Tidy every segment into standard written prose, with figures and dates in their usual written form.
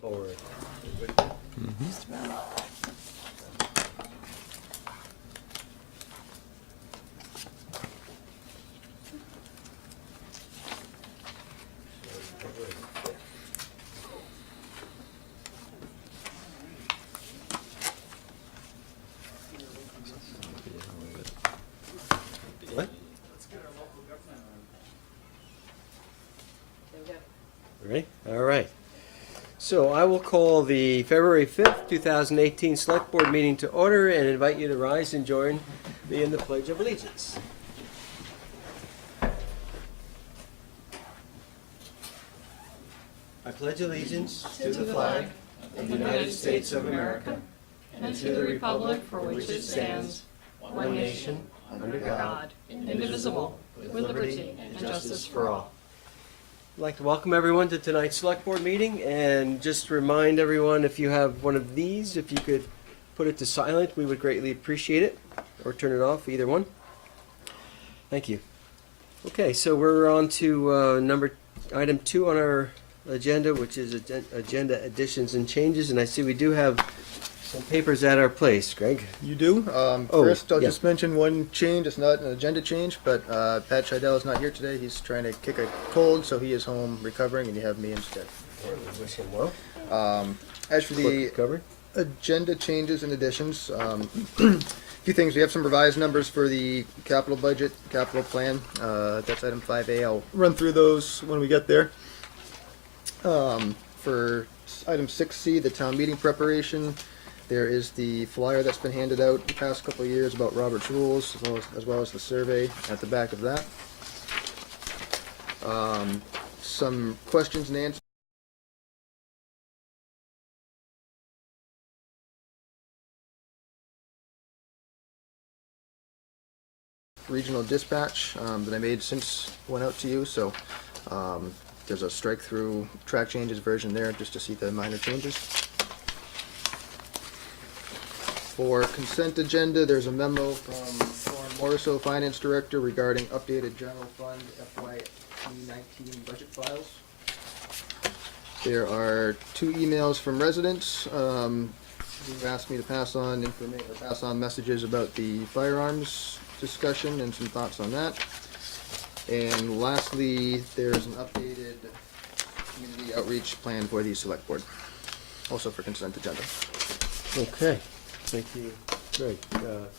Board. What? Ready? All right. So I will call the February 5th, 2018 Select Board meeting to order and invite you to rise and join me in the Pledge of Allegiance. I pledge allegiance to the flag of the United States of America and to the republic for which it stands, one nation, under God, indivisible, with liberty and justice for all. I'd like to welcome everyone to tonight's Select Board meeting and just remind everyone, if you have one of these, if you could put it to silent, we would greatly appreciate it, or turn it off, either one. Thank you. Okay, so we're on to item 2 on our agenda, which is agenda additions and changes, and I see we do have some papers at our place. Greg? You do. First, I'll just mention one change. It's not an agenda change, but Pat Scheidel is not here today. He's trying to kick a cold, so he is home recovering, and you have me instead. We wish him well. As for the Cover. agenda changes and additions, a few things. We have some revised numbers for the capital budget, capital plan. That's item 5A. I'll run through those when we get there. For item 6C, the town meeting preparation, there is the flyer that's been handed out the past couple of years about Robert's Rules, as well as the survey at the back of that. Some questions and answers. Regional dispatch that I made since went out to you, so there's a strike through track changes version there just to see the minor changes. For consent agenda, there's a memo from Lauren Morriso, Finance Director, regarding updated general fund FY 2019 budget files. There are 2 emails from residents who asked me to pass on messages about the firearms discussion and some thoughts on that. And lastly, there's an updated community outreach plan for the Select Board, also for consent agenda. Okay. Thank you. Greg,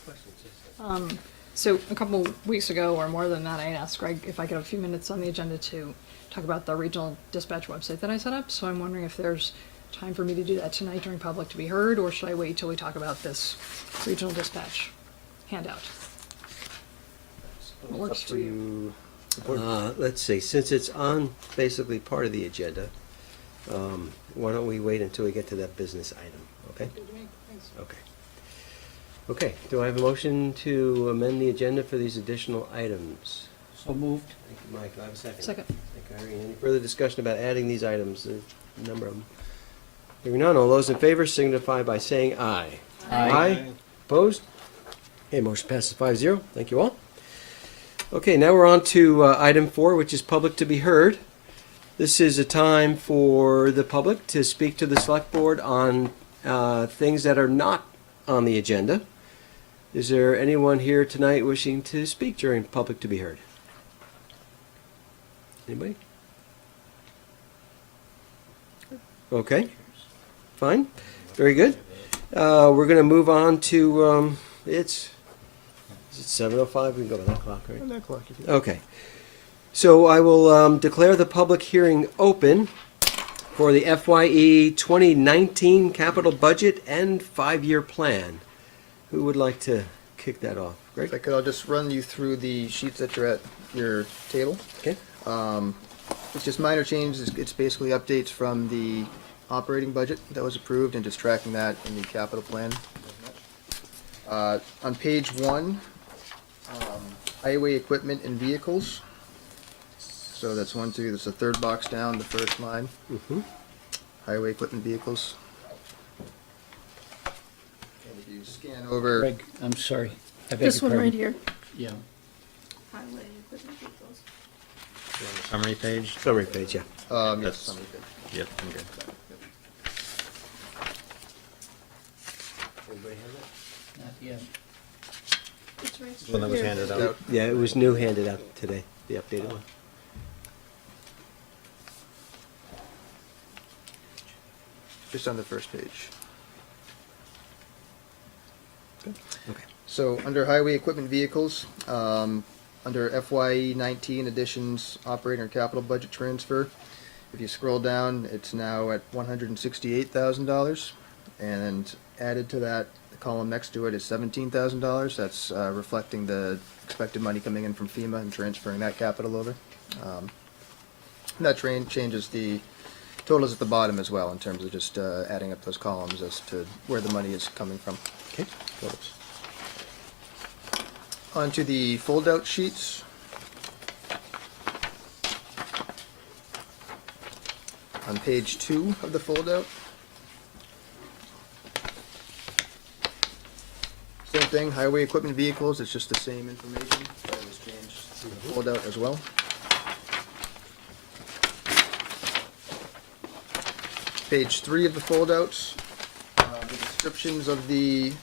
questions? So a couple weeks ago, or more than that, I asked Greg if I could have a few minutes on the agenda to talk about the regional dispatch website that I set up. So I'm wondering if there's time for me to do that tonight during public to be heard, or should I wait till we talk about this regional dispatch handout? What works for you? Let's see, since it's on basically part of the agenda, why don't we wait until we get to that business item, okay? Okay. Okay, do I have a motion to amend the agenda for these additional items? So moved. Thank you, Mike. Do I have a second? Second. Thank you, Irene. Any further discussion about adding these items? A number of them. Hearing none, all those in favor signify by saying aye. Aye. Opposed? Okay, motion passes 5-0. Thank you all. Okay, now we're on to item 4, which is public to be heard. This is a time for the public to speak to the Select Board on things that are not on the agenda. Is there anyone here tonight wishing to speak during public to be heard? Anybody? Okay, fine, very good. We're going to move on to, is it 7:05? We can go by that clock, right? On that clock, if you Okay. So I will declare the public hearing open for the FYE 2019 capital budget and 5-year plan. Who would like to kick that off? If I Greg? could, I'll just run you through the sheets that are at your table. Okay. It's just minor changes. It's basically updates from the operating budget that was approved and just tracking that in the capital plan. On page 1, highway equipment and vehicles. So that's 1, 2, that's the third box down, the first line. Mm-hmm. Highway equipment vehicles. And if you scan over, Greg, I'm sorry. I beg This your one right pardon. here. Yeah. Highway equipment vehicles. Summary page? Summary page, yeah. yes, That's- summary page. Yep, I'm good. Not yet. It's right One that was here. handed Out. out. Yeah, it was new handed out today, the updated one. Just on the first page. Okay. So, under highway equipment vehicles, under FYE 19 additions, operating or capital budget transfer, if you scroll down, it's now at $168,000, and added to that, the column next to it is $17,000. That's reflecting the expected money coming in from FEMA and transferring that capital over. That changes the totals at the bottom as well, in terms of just adding up those columns as to where the money is coming from. Okay. Onto the fold-out sheets. On page 2 of the foldout. Same thing, highway equipment vehicles, it's just the same information that was changed to the foldout as well. Page 3 of the foldouts, the descriptions of the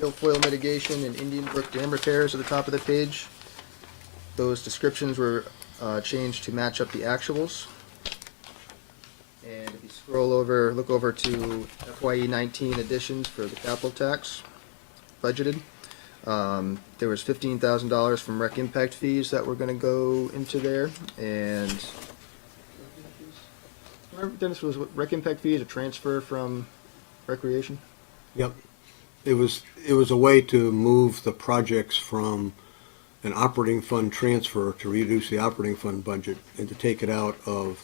milfoil mitigation and Indian Brook dam repairs at the top of the page. Those descriptions were changed to match up the actuals. And if you scroll over, look over to FYE 19 additions for the capital tax budgeted. There was $15,000 from rec impact fees that were gonna go into there, and remember, Dennis, was rec impact fees a transfer from recreation? Yep. It was a way to move the projects from an operating fund transfer to reduce the operating fund budget and to take it out of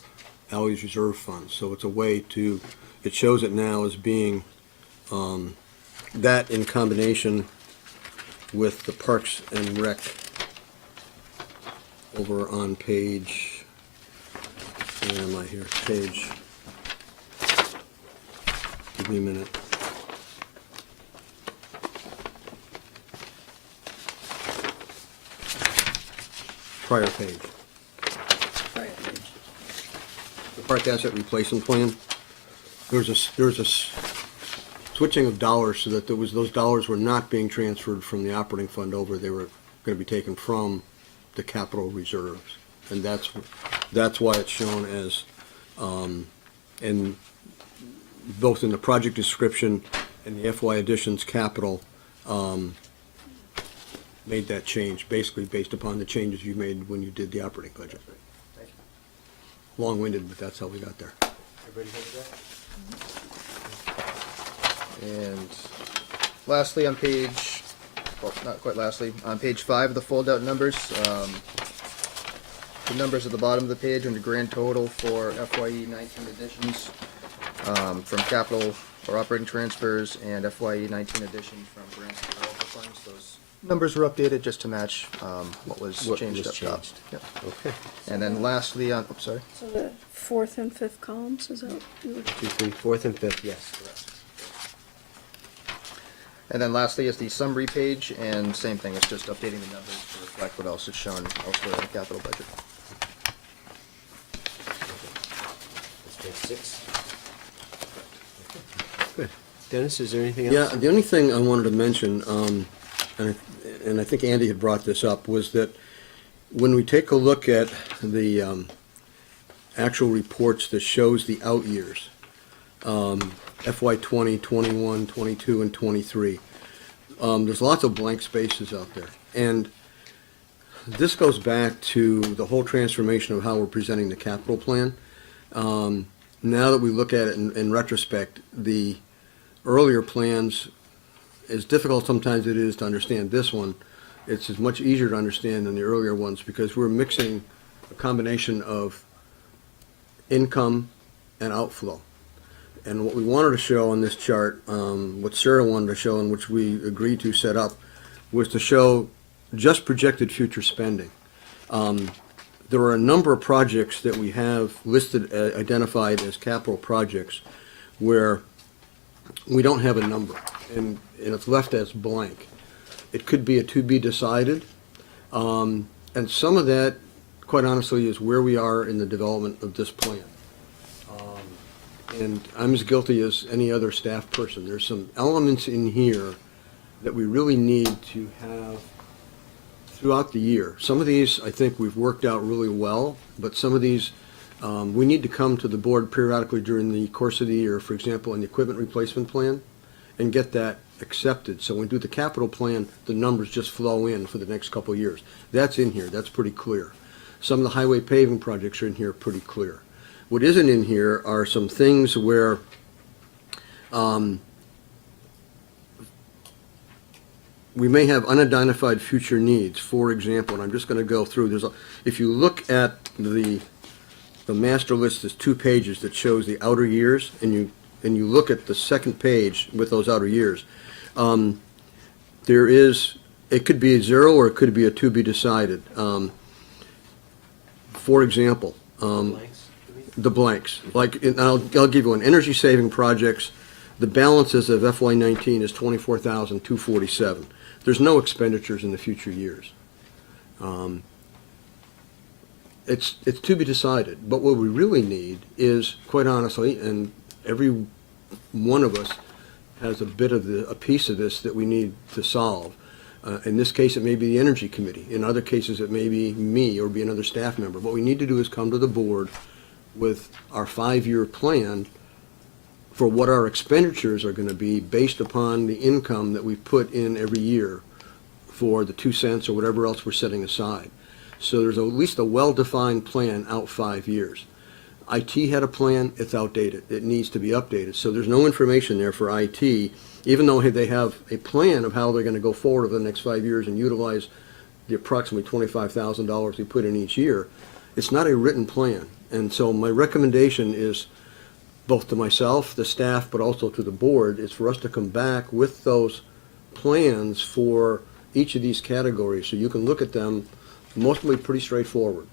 Ally's reserve funds. So it's a way to, it shows it now as being, that in combination with the Parks and Rec over on page, where am I here? Page, give me a minute. Prior page. The park asset replacement plan. There's a switching of dollars so that those dollars were not being transferred from the operating fund over. They were going to be taken from the capital reserves, and that's why it's shown as, and both in the project description and the FY additions capital, made that change, basically based upon the changes you made when you did the operating budget. Thank you. Long-winded, but that's how we got there. Everybody has that? And lastly, on page, well, not quite lastly, on page 5 of the fold-out numbers, the numbers at the bottom of the page under grand total for FYE 19 additions from capital or operating transfers and FYE 19 additions from grants and developer funds. Those numbers were updated just to match what was What changed was up top. changed. Yep. Okay. And then lastly, on, oops, sorry. So the fourth and fifth columns, is that what you were? 2, 3, 4th, and 5th, yes. And then lastly is the summary page, and same thing, it's just updating the numbers to reflect what else is shown elsewhere in the capital budget. That's page 6. Good. Dennis, is there anything Yeah, else? the only thing I wanted to mention, and I think Andy had brought this up, was that when we take a look at the actual reports that shows the out years, FY 20, 21, 22, and 23, there's lots of blank spaces out there. And this goes back to the whole transformation of how we're presenting the capital plan. Now that we look at it in retrospect, the earlier plans, as difficult sometimes it is to understand this one, it's as much easier to understand than the earlier ones because we're mixing a combination of income and outflow. And what we wanted to show on this chart, what Sarah wanted to show and which we agreed to set up, was to show just projected future spending. There are a number of projects that we have listed, identified as capital projects, where we don't have a number, and it's left as blank. It could be a to be decided, and some of that, quite honestly, is where we are in the development of this plan. and I'm as guilty as any other staff person. There's some elements in here that we really need to have throughout the year. Some of these, I think we've worked out really well, but some of these, we need to come to the board periodically during the course of the year, for example, in the equipment replacement plan, and get that accepted. So when we do the capital plan, the numbers just flow in for the next couple of years. That's in here, that's pretty clear. Some of the highway paving projects are in here pretty clear. What isn't in here are some things where we may have unidentified future needs. For example, and I'm just going to go through, if you look at the master list, there's 2 pages that shows the outer years, and you look at the second page with those outer years. It could be a 0 or it could be a to be decided. For example, Blanks? the blanks, like, and I'll give you one, energy saving projects, the balances of FY19 is $24,247. There's no expenditures in the future years. It's to be decided, but what we really need is, quite honestly, and every one of us has a piece of this that we need to solve. In this case, it may be the Energy Committee. In other cases, it may be me or be another staff member. What we need to do is come to the board with our 5-year plan for what our expenditures are going to be based upon the income that we put in every year for the 2 cents or whatever else we're setting aside. So there's at least a well-defined plan out 5 years. IT had a plan, it's outdated. It needs to be updated. So there's no information there for IT, even though they have a plan of how they're going to go forward over the next 5 years and utilize the approximately $25,000 we put in each year. It's not a written plan. And so my recommendation is, both to myself, the staff, but also to the board, is for us to come back with those plans for each of these categories so you can look at them. Mostly pretty straightforward.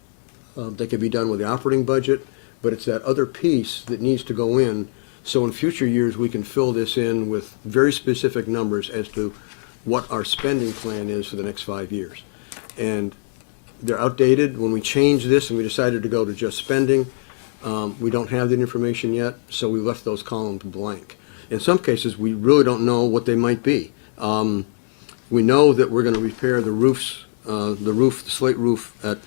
They can be done with the operating budget, but it's that other piece that needs to go in, so in future years we can fill this in with very specific numbers as to what our spending plan is for the next 5 years. And they're outdated. When we changed this and we decided to go to just spending, we don't have that information yet, so we left those columns blank. In some cases, we really don't know what they might be. We know that we're going to repair the roofs, the slate roof at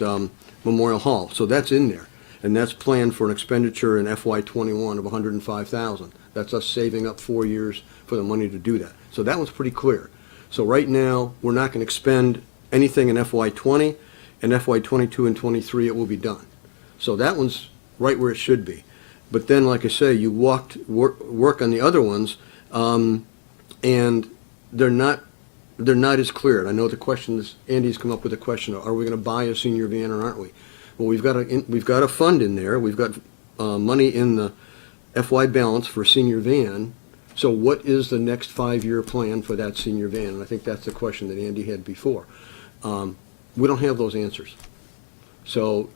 Memorial Hall, so that's in there. And that's planned for an expenditure in FY21 of $105,000. That's us saving up 4 years for the money to do that. So that one's pretty clear. So right now, we're not going to expend anything in FY20, and FY22 and 23 it will be done. So that one's right where it should be. But then, like I say, you work on the other ones, and they're not as clear. And I know the question is, Andy's come up with a question, are we going to buy a senior van or aren't we? Well, we've got a fund in there. We've got money in the FY balance for a senior van. So what is the next 5-year plan for that senior van? And I think that's the question that Andy had before. We don't have those answers. So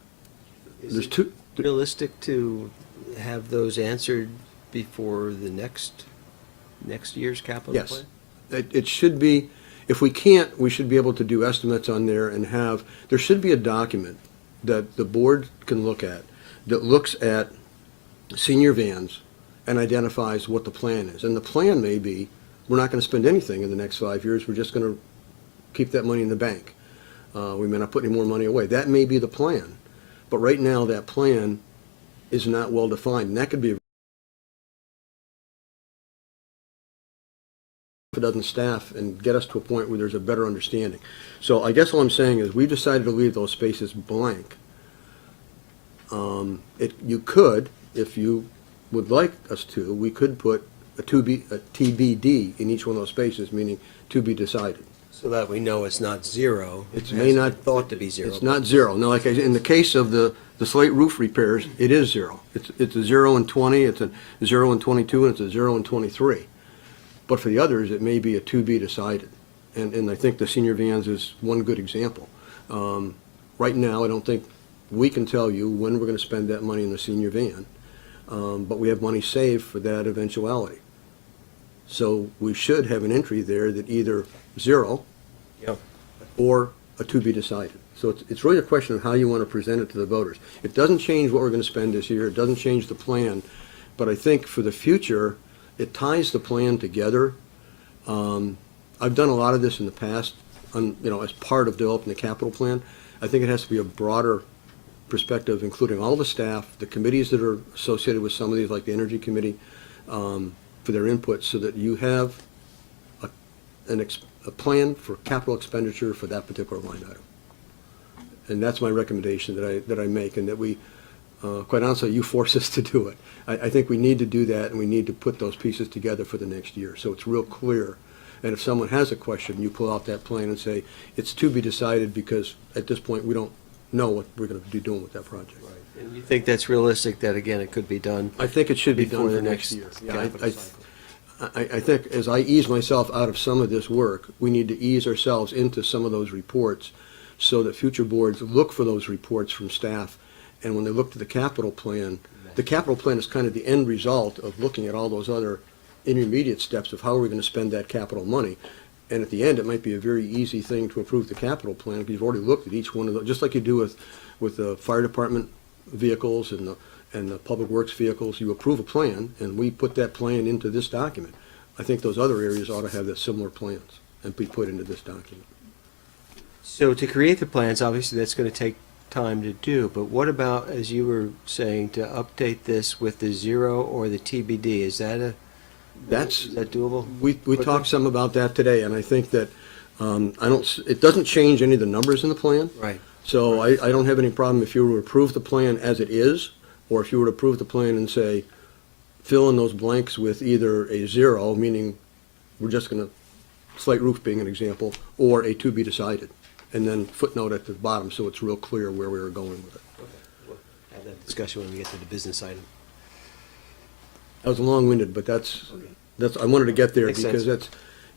there's two. Realistic to have those answered before the next year's capital Yes. plan? It should be, if we can't, we should be able to do estimates on there and there should be a document that the board can look at that looks at senior vans and identifies what the plan is. And the plan may be, we're not going to spend anything in the next 5 years, we're just going to keep that money in the bank. We may not put any more money away. That may be the plan. But right now, that plan is not well defined, and that could be a dozen staff and get us to a point where there's a better understanding. So I guess all I'm saying is we've decided to leave those spaces blank. You could, if you would like us to, we could put a TBD in each one of those spaces, meaning to be decided. So that we know it's not 0. It may not thought to be 0. It's not 0. Now, like in the case of the slate roof repairs, it is 0. It's a 0 in 20, it's a 0 in 22, and it's a 0 in 23. But for the others, it may be a to be decided. And I think the senior vans is one good example. Right now, I don't think we can tell you when we're going to spend that money in the senior van, but we have money saved for that eventuality. So we should have an entry there that either 0 Yep. or a to be decided. So it's really a question of how you want to present it to the voters. It doesn't change what we're going to spend this year. It doesn't change the plan, But I think for the future, it ties the plan together. I've done a lot of this in the past, as part of developing the capital plan. I think it has to be a broader perspective, including all the staff, the committees that are associated with some of these, like the Energy Committee, for their input, so that you have a plan for capital expenditure for that particular line item. And that's my recommendation that I make, and that we, quite honestly, you force us to do it. I think we need to do that, and we need to put those pieces together for the next year, so it's real clear. And if someone has a question, you pull out that plan and say, it's to be decided, because at this point, we don't know what we're gonna be doing with that project. And you think that's realistic, that again, it could be done? I think it should be done Before for the next next year. capital cycle. I think as I ease myself out of some of this work, we need to ease ourselves into some of those reports, so that future boards look for those reports from staff. And when they look to the capital plan is kind of the end result of looking at all those other intermediate steps of how are we gonna spend that capital money. And at the end, it might be a very easy thing to approve the capital plan, because you've already looked at each one of those, just like you do with the fire department vehicles and the public works vehicles. You approve a plan, and we put that plan into this document. I think those other areas ought to have the similar plans and be put into this document. So to create the plans, obviously, that's gonna take time to do, but what about, as you were saying, to update this with the 0 or the TBD? Is that doable? We talked some about that today, and I think that, it doesn't change any of the numbers in the plan. Right. So I don't have any problem if you were to approve the plan as it is, or if you were to approve the plan and say, fill in those blanks with either a 0, meaning we're just gonna, slight roof being an example, or a to be decided, and then footnote at the bottom, so it's real clear where we were going with it. Okay. We'll have that discussion when we get to the business item. That was long-winded, but that's, I wanted to get there, Makes because sense.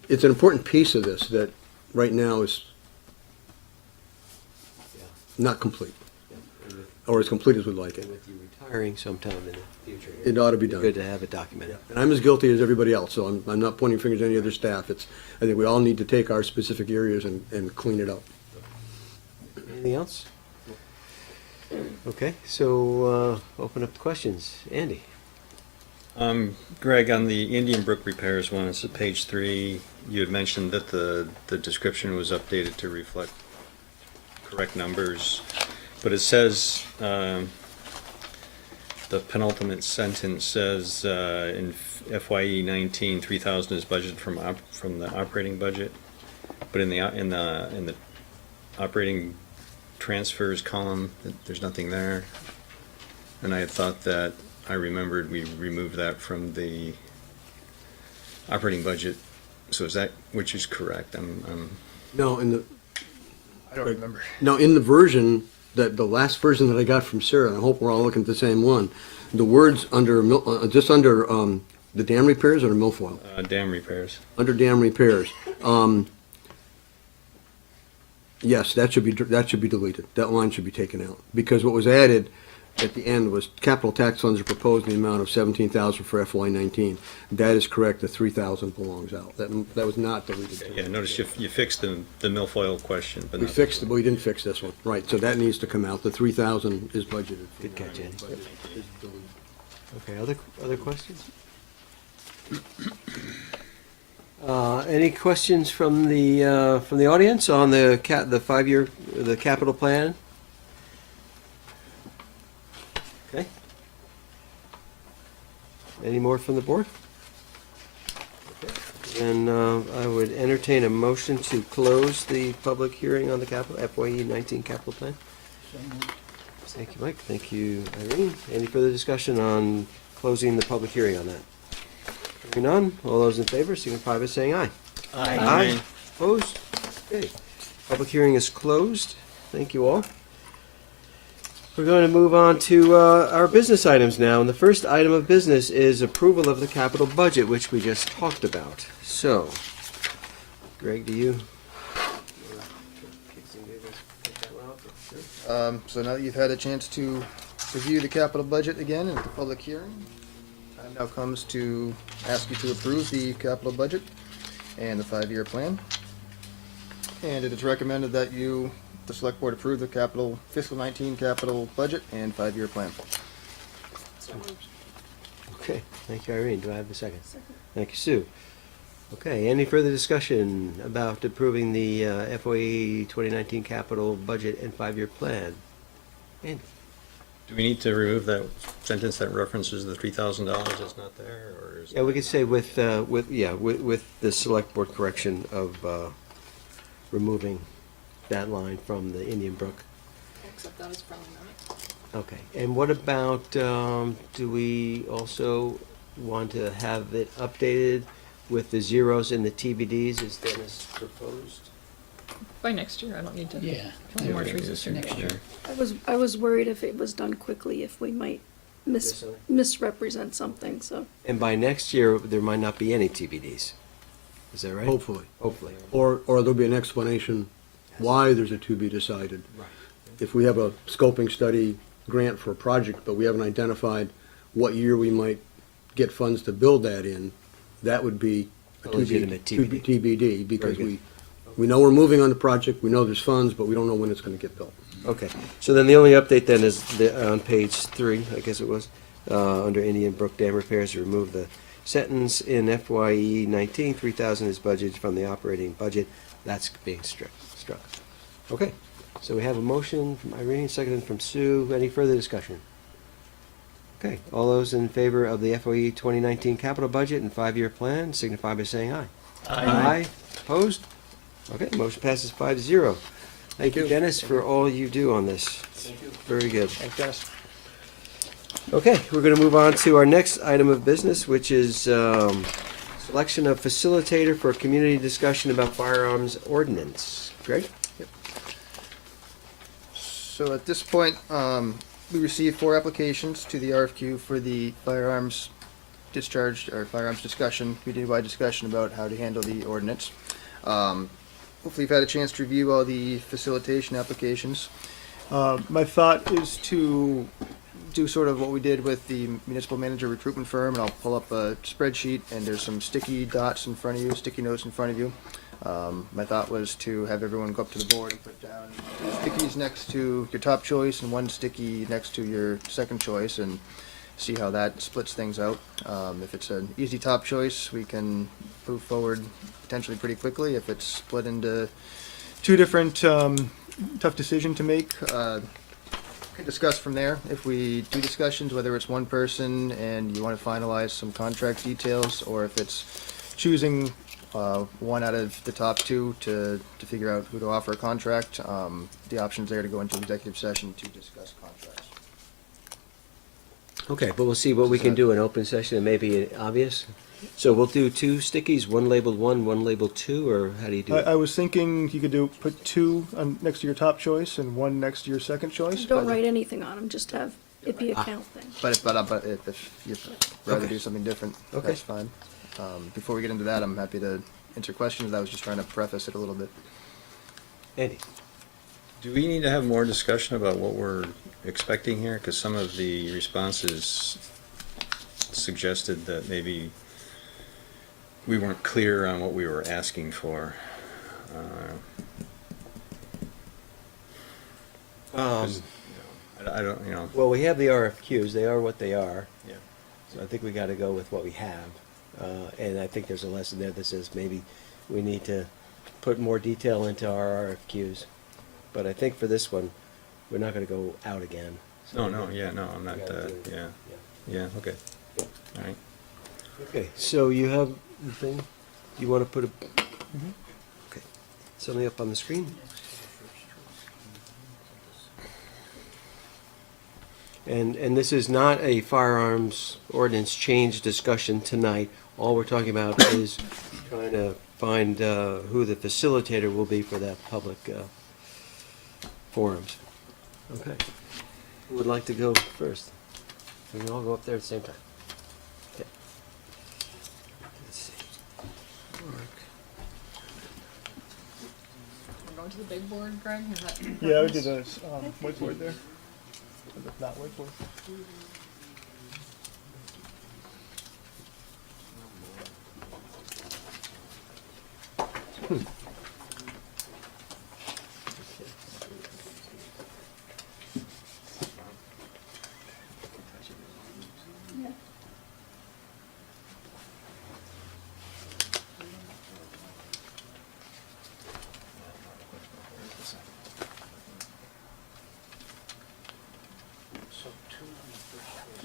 it's an important piece of this that right now is Yeah. not complete, And with- or as complete as we'd like it. and with you retiring sometime in the future. It ought to be it'd done. Good to have it documented. And I'm as guilty as everybody else, so I'm not pointing fingers at any other staff. I think we all need to take our specific areas and clean it up. Anything else? Okay, so, open up the questions. Andy? Greg, on the Indian Brook repairs one, it's at page 3, you had mentioned that the description was updated to reflect correct numbers, but it says, the penultimate sentence says, in FYE 19, 3,000 is budgeted from the operating budget, but in the operating transfers column, there's nothing there. And I had thought that, I remembered we removed that from the operating budget, so is that, which is correct? No, I don't remember. in the version, the last version that I got from Sarah, and I hope we're all looking at the same one, the words under, just under the dam repairs or milfoil? Dam repairs. Under dam repairs. Yes, that should be deleted. That line should be taken out, because what was added at the end was capital tax funds are proposed in the amount of 17,000 for FY 19. That is correct. The 3,000 belongs out. That was not deleted. Yeah, notice you fixed the milfoil question, but We not. fixed it, but we didn't fix this one. Right, so that needs to come out. The 3,000 is budgeted. Good catch, Andy. Okay, other questions? Any questions from the audience on the 5-year, the capital plan? Okay. Any more from the board? Okay. Then I would entertain a motion to close the public hearing on the capital, FYE 19 capital plan. Thank you, Mike. Thank you, Irene. Any further discussion on closing the public hearing on that? Hearing none, all those in favor signify by saying aye. Aye. Opposed? Okay. Public hearing is closed. Thank you all. We're going to move on to our business items now, and the first item of business is approval of the capital budget, which we just talked about. So, Greg, do you? So now that you've had a chance to review the capital budget again at the public hearing, time now comes to ask you to approve the capital budget and the 5-year plan. And it is recommended that you, the select board, approve the fiscal 19 capital budget and 5-year plan. Okay, thank you, Irene. Do I have a second? Second. Thank you, Sue. Okay, any further discussion about approving the FOE 2019 capital budget and 5-year plan? Andy? Do we need to remove that sentence that references the $3,000 that's not there, or is? Yeah, we could say with the select board correction of removing that line from the Indian Brook. Except that is probably not. Okay, and what about, do we also want to have it updated with the zeros in the TBDs as Dennis proposed? By next year, I don't need to. Yeah. Kill more trees this year. Next year. I was worried if it was done quickly, if we might Yes, sir. misrepresent something, so. And by next year, there might not be any TBDs. Is that right? Hopefully. Hopefully. Or there'll be an explanation why there's a to be decided. Right. If we have a scoping study grant for a project, but we haven't identified what year we might get funds to build that in, that would be A a to be legitimate TBD. TBD, because Very good. we know we're moving on the project, we know there's funds, but we don't know when it's gonna get built. Okay, so then the only update then is on page 3, I guess it was, under Indian Brook Dam repairs, to remove the sentence in FYE 19, 3,000 is budgeted from the operating budget. That's being struck. Okay, so we have a motion from Irene, seconded from Sue. Any further discussion? Okay, all those in favor of the FYE 2019 capital budget and 5-year plan signify by saying aye. Aye. Opposed? Okay, motion passes 5-0. Thank you, Dennis, for all you do on this. Thank you. Very good. Thanks, Dennis. Okay, we're gonna move on to our next item of business, which is selection of facilitator for a community discussion about firearms ordinance. Greg? So at this point, we received 4 applications to the RFQ for the firearms discharge, or firearms discussion, community-wide discussion about how to handle the ordinance. Hopefully you've had a chance to review all the facilitation applications. My thought is to do sort of what we did with the municipal manager recruitment firm, and I'll pull up a spreadsheet, and there's some sticky dots in front of you, sticky notes in front of you. My thought was to have everyone go up to the board and put down 2 stickies next to your top choice and 1 sticky next to your second choice, and see how that splits things out. If it's an easy top choice, we can move forward potentially pretty quickly. If it's split into 2 different tough decision to make, we can discuss from there. If we do discussions, whether it's one person and you want to finalize some contract details, or if it's choosing one out of the top 2 to figure out who to offer a contract, the option's there to go into executive session to discuss contracts. Okay, but we'll see what we can do in open session. It may be obvious. So we'll do 2 stickies, 1 labeled 1, 1 labeled 2, or how do you do I it? was thinking you could put 2 next to your top choice and 1 next to your second choice. Don't write anything on them, just have it be a Ah. count thing. But if you'd rather Okay. do something different, Okay. that's fine. Before we get into that, I'm happy to answer questions. I was just trying to preface it a little bit. Andy? Do we need to have more discussion about what we're expecting here? Because some of the responses suggested that maybe we weren't clear on what we were asking for. 'Cause, I don't, Well, we have the RFQs. They are what they are. Yeah. So I think we gotta go with what we have. And I think there's a lesson there that says maybe we need to put more detail into our RFQs. But I think for this one, we're not gonna go out again. So No, I'm not, we gotta do- yeah, okay. Yeah. All right. Okay, so you have the thing? You wanna put a, okay, something up on the screen? And this is not a firearms ordinance change discussion tonight. All we're talking about is trying to find who the facilitator will be for that public forums. Okay. Who would like to go first? We can all go up there at the same time. Okay. Let's see. Mark. We're going to the big board, Greg? Is that? Yeah, we did a whiteboard there. Not whiteboard.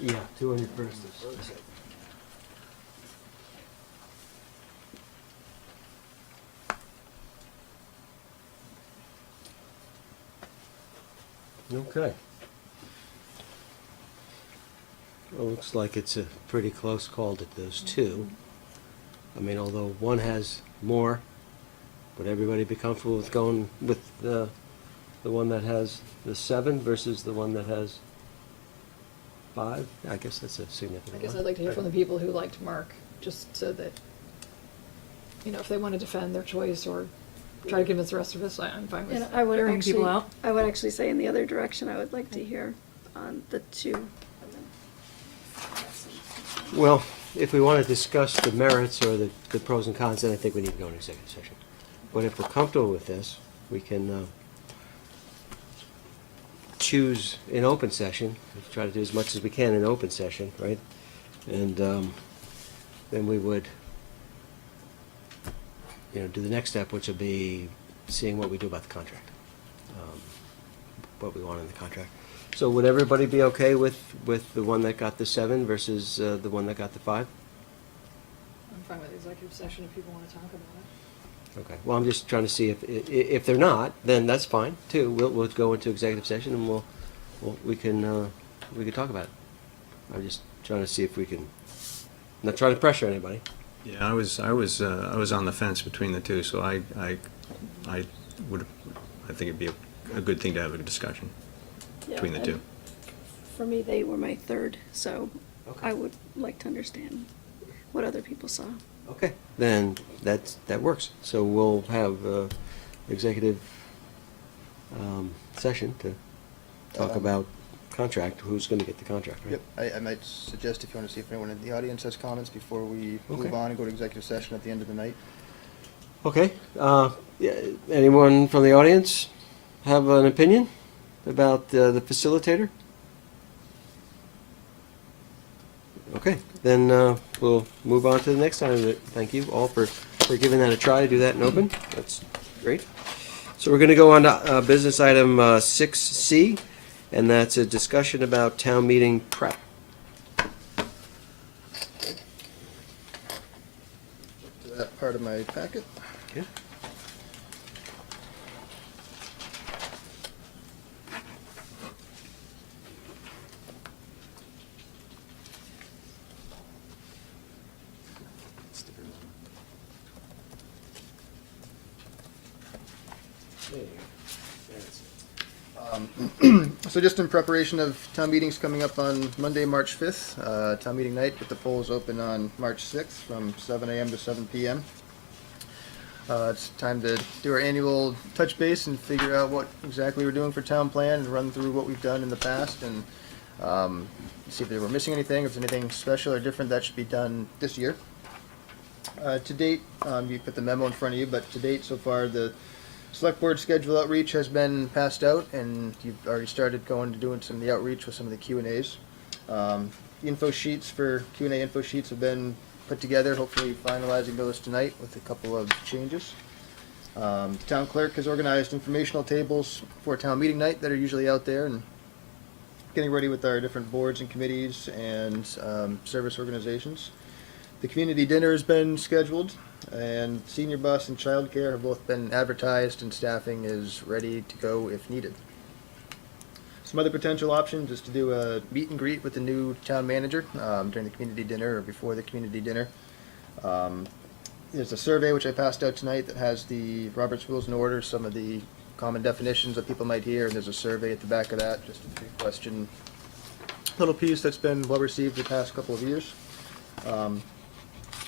Yeah, 201st. Okay. Well, looks like it's a pretty close call to those two. I mean, although one has more, would everybody be comfortable with going with the one that has the 7 versus the one that has 5? I guess that's a I significant guess one. I'd like to hear from the people who liked Mark, just so that, you know, if they want to defend their choice or try to convince the rest of us, I'm fine with And I would hearing people actually, out. I would actually say in the other direction, I would like to hear on the 2. Well, if we want to discuss the merits or the pros and cons, then I think we need to go into executive session. But if we're comfortable with this, we can choose in open session, try to do as much as we can in open session, right? And then we would, you know, do the next step, which would be seeing what we do about the contract, what we want in the contract. So would everybody be okay with the one that got the 7 versus the one that got the 5? I'm fine with executive session if people want to talk about it. Okay, well, I'm just trying to see if they're not, then that's fine, too. We'll go into executive session and we can talk about it. I'm just trying to see if we can, I'm not trying to pressure anybody. Yeah, I was on the fence between the two, so I think it'd be a good thing to have a discussion Yeah, between the and two. For me, they were my 3rd, so Okay. I would like to understand what other people saw. Okay, then that works. So we'll have executive session to talk about contract, who's going to get the contract, right? Yep, I might suggest if you want to see if anyone in the audience has comments before we move Okay. on and go to executive session at the end of the night. Okay, yeah, anyone from the audience have an opinion about the facilitator? Okay, then we'll move on to the next item. Thank you all for giving that a try to do that in open. That's great. So we're going to go on to business item 6C, and that's a discussion about town meeting prep. To that part of my packet. Okay. So just in preparation of town meetings coming up on Monday, March 5th, town meeting night, with the polls open on March 6th from 7 a.m. to 7 p.m. It's time to do our annual touch base and figure out what exactly we're doing for town plan and run through what we've done in the past and see if we're missing anything, if there's anything special or different that should be done this year. To date, you put the memo in front of you, but to date so far the Select Board schedule outreach has been passed out, and you've already started going to doing some of the outreach with some of the Q&As. Info sheets for Q&A info sheets have been put together, hopefully finalizing those tonight with a couple of changes. The town clerk has organized informational tables for town meeting night that are usually out there, and getting ready with our different boards and committees and service organizations. The community dinner has been scheduled, and senior bus and childcare have both been advertised, and staffing is ready to go if needed. Some other potential options is to do a meet and greet with the new town manager during the community dinner or before the community dinner. There's a survey which I passed out tonight that has the Robert's Rules and Orders, some of the common definitions that people might hear, and there's a survey at the back of that, just a three-question little piece that's been well received the past couple of years.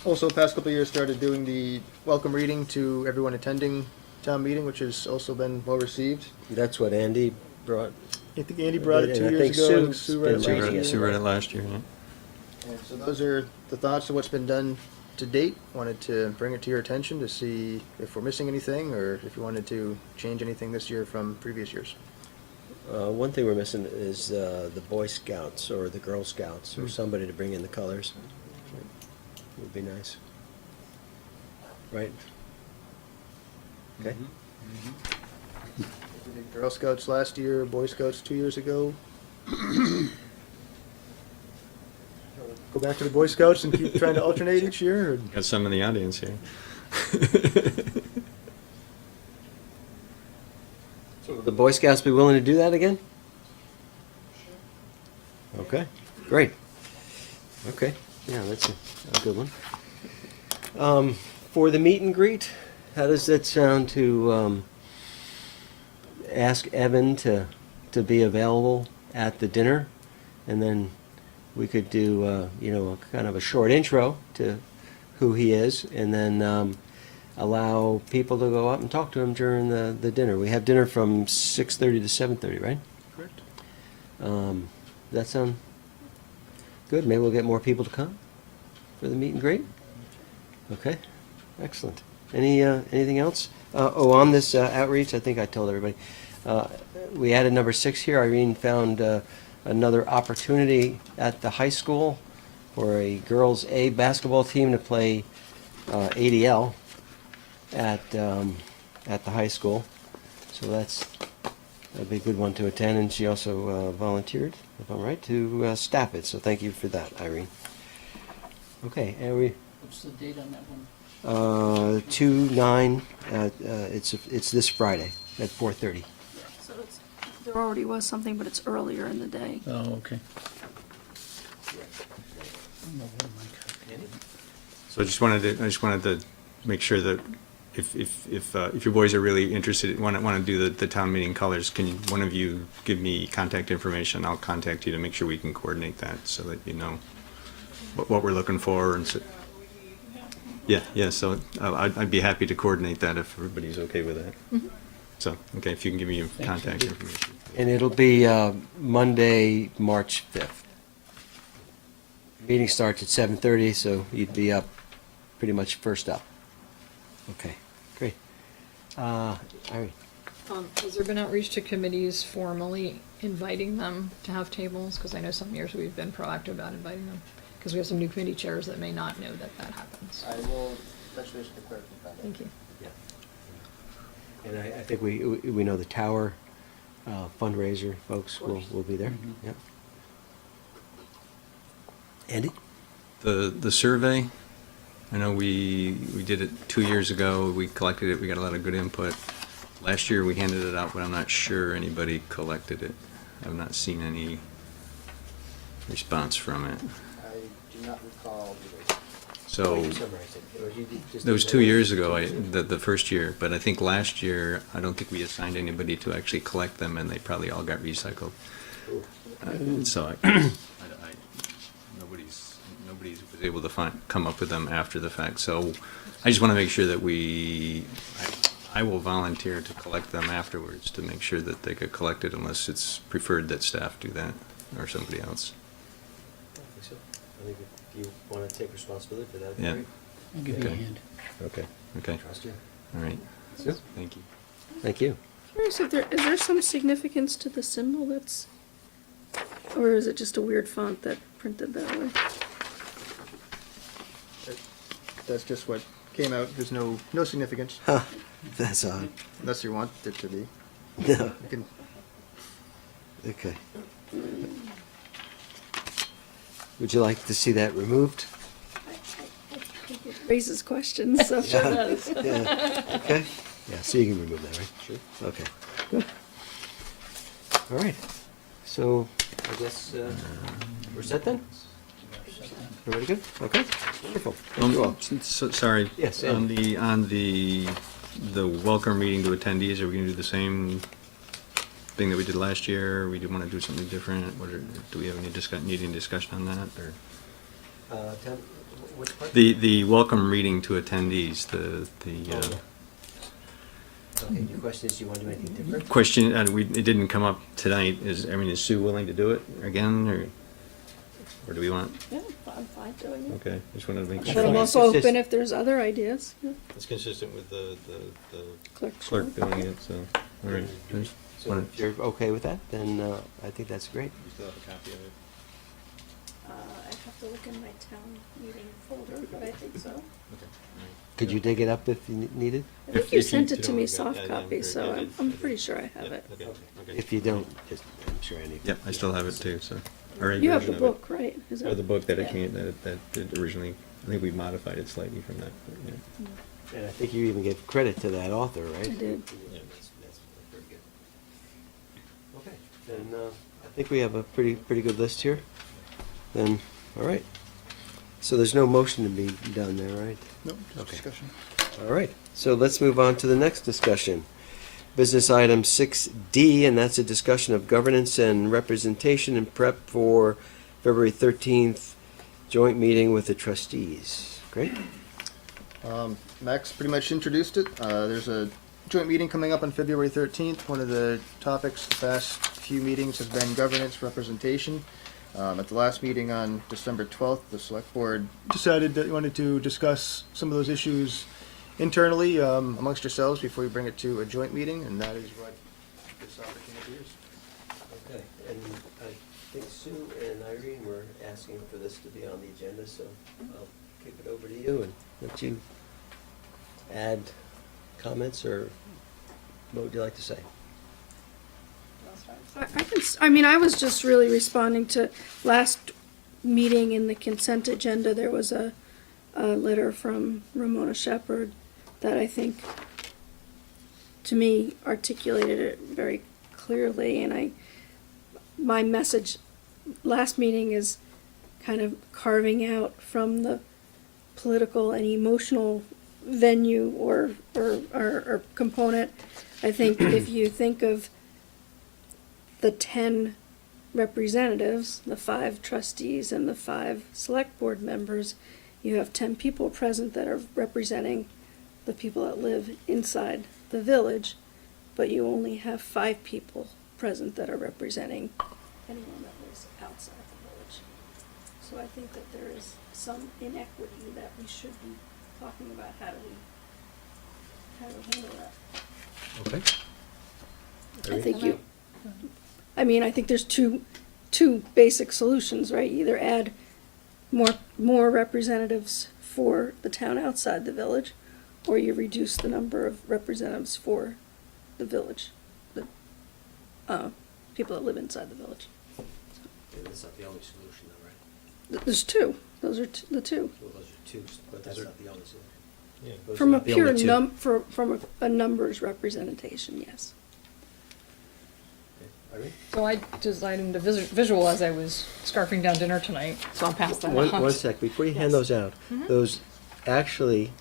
Also, the past couple of years started doing the welcome reading to everyone attending town meeting, which has also been well received. That's what Andy brought. I think Andy brought it And 2 I years think ago, and Sue's Sue read it been last reading year. it. Sue read it last year, yeah. And so those are the thoughts of what's been done to date. Wanted to bring it to your attention to see if we're missing anything, or if you wanted to change anything this year from previous years. One thing we're missing is the Boy Scouts or the Girl Scouts or somebody to bring in the colors. Would be nice. Right? Okay. We did Girl Scouts last year, Boy Scouts 2 years ago. Go back to the Boy Scouts and keep trying to alternate each year, or? Got some in the audience here. So will the Boy Scouts be willing to do that again? Okay, great. Okay, yeah, that's a good one. For the meet and greet, how does that sound to ask Evan to be available at the dinner? And then we could do, kind of a short intro to who he is, and then allow people to go up and talk to him during the dinner. We have dinner from 6:30 to 7:30, right? Correct. Does that sound good? Maybe we'll get more people to come for the meet and greet? Okay, excellent. Anything else? On this outreach, I think I told everybody, we added number 6 here. Irene found another opportunity at the high school for a girls' A basketball team to play ADL at the high school. So that'd be a good one to attend, and she also volunteered, if I'm right, to staff it. So thank you for that, Irene. Okay, and we. What's the date on that one? 2/9. It's this Friday at 4:30. So there already was something, but it's earlier in the day. Oh, okay. So I just wanted to make sure that if your boys are really interested, want to do the town meeting colors, can one of you give me contact information? I'll contact you to make sure we can coordinate that, so that you know what we're looking for. And so, yeah. So I'd be happy to coordinate that if everybody's okay with that. So, okay, if you can give me your contact information. And it'll be Monday, March 5th. Meeting starts at 7:30, so you'd be up pretty much first up. Okay, great. Irene? Has there been outreach to committees formally inviting them to have tables? Because I know some years we've been proactive about inviting them, because we have some new committee chairs that may not know that happens. I will touch base with the clerk about that. Thank you. Yeah. And I think we know the tower fundraiser folks will be there. Mhm. Yep. Andy? The survey, I know we did it 2 years ago. We collected it. We got a lot of good input. Last year we handed it out, but I'm not sure anybody collected it. I've not seen any response from it. I do not recall either. So it was 2 years ago, the first year, but I think last year, I don't think we assigned anybody to actually collect them, and they probably all got recycled. So nobody was able to come up with them after the fact. So I just want to make sure that I will volunteer to collect them afterwards to make sure that they get collected, unless it's preferred that staff do that or somebody else. I think so. I think if you want to take responsibility for that, Yeah. great. I'll give you a Okay. hand. Okay, Trust you. all right. Yeah. Thank you. Thank you. Curious if is there some significance to the symbol that's, or is it just a weird font that printed that way? That's just what came out. There's no significance, Huh, that's odd. unless you want it to be. No, You can, okay. Would you like to see that removed? I think it raises questions, so. Yeah, okay. Yeah, so you can remove that, right? Sure. Okay, good. All right, so I guess we're set then? Everybody good? Okay, wonderful. Thank you all. Sorry. Yes, On the welcome meeting to attendees, are we gonna do the same thing that we did last year? Or we do wanna do something different? Do we have any needing discussion on that, or? Which part? The welcome reading to attendees, Okay, your question is, do you want to do anything different? question, and it didn't come up tonight, is Sue willing to do it again, or do we want? Yeah, I'm fine doing it. Okay, just wanted to make But sure. I'm also open if there's other ideas. Yeah. It's consistent with the Clerk's clerk job. doing it, so, all right. Just So wanted- if you're okay with that, then I think that's great. You still have a copy of it? I have to look in my town meeting folder, but I think so. Could you dig it up if you needed? I think If you you sent it to don't, me yeah, soft yeah, copy, yeah, so yeah, I'm yeah. pretty sure I have it. Okay, okay. If you don't, just, I'm sure I need. Yep, I still have it too, so. Or a You have the version of it. book, right? Is Or it? the book that it Yeah. came, that it originally, I think we modified it slightly from that, but, yeah. And I think you even gave credit to that author, right? I did. Yeah, that's very good. Okay, then, I think we have a pretty good list here. Then, all right. So there's no motion to be done there, right? No, just Okay. discussion. All right, so let's move on to the next discussion. Business item 6D, and that's a discussion of governance and representation and prep for February 13th joint meeting with the trustees. Great. Max pretty much introduced it. There's a joint meeting coming up on February 13th. One of the topics the past few meetings has been governance representation. At the last meeting on December 12th, the select board decided that you wanted to discuss some of those issues internally amongst yourselves before you bring it to a joint meeting, and that is what this opportunity is. Okay, and I think Sue and Irene were asking for this to be on the agenda, so I'll kick it over to you and let you add comments, or what would you like to say? I mean, I was just really responding to last meeting in the consent agenda. There was a letter from Ramona Shepherd that I think, to me, articulated it very clearly. And my message last meeting is kind of carving out from the political and emotional venue or component. I think if you think of the 10 representatives, the 5 trustees and the 5 select board members, you have 10 people present that are representing the people that live inside the village, but you only have 5 people present that are representing anyone that lives outside the village. So I think that there is some inequity that we should be talking about how do we handle that. Okay. I think I think there's two basic solutions, right? Either add more representatives for the town outside the village, or you reduce the number of representatives for the village, the people that live inside the village. That's not the only solution, though, right? There's two. Those are the two. Well, those are two, but that's not the only solution. Yeah. Those are From a not the pure only two. from a numbers representation, yes. Okay. Irene? So I designed a visual as I was scarfing down dinner tonight, so I'll pass that on. One sec, before you hand Yes. those out, Mhm. those, actually,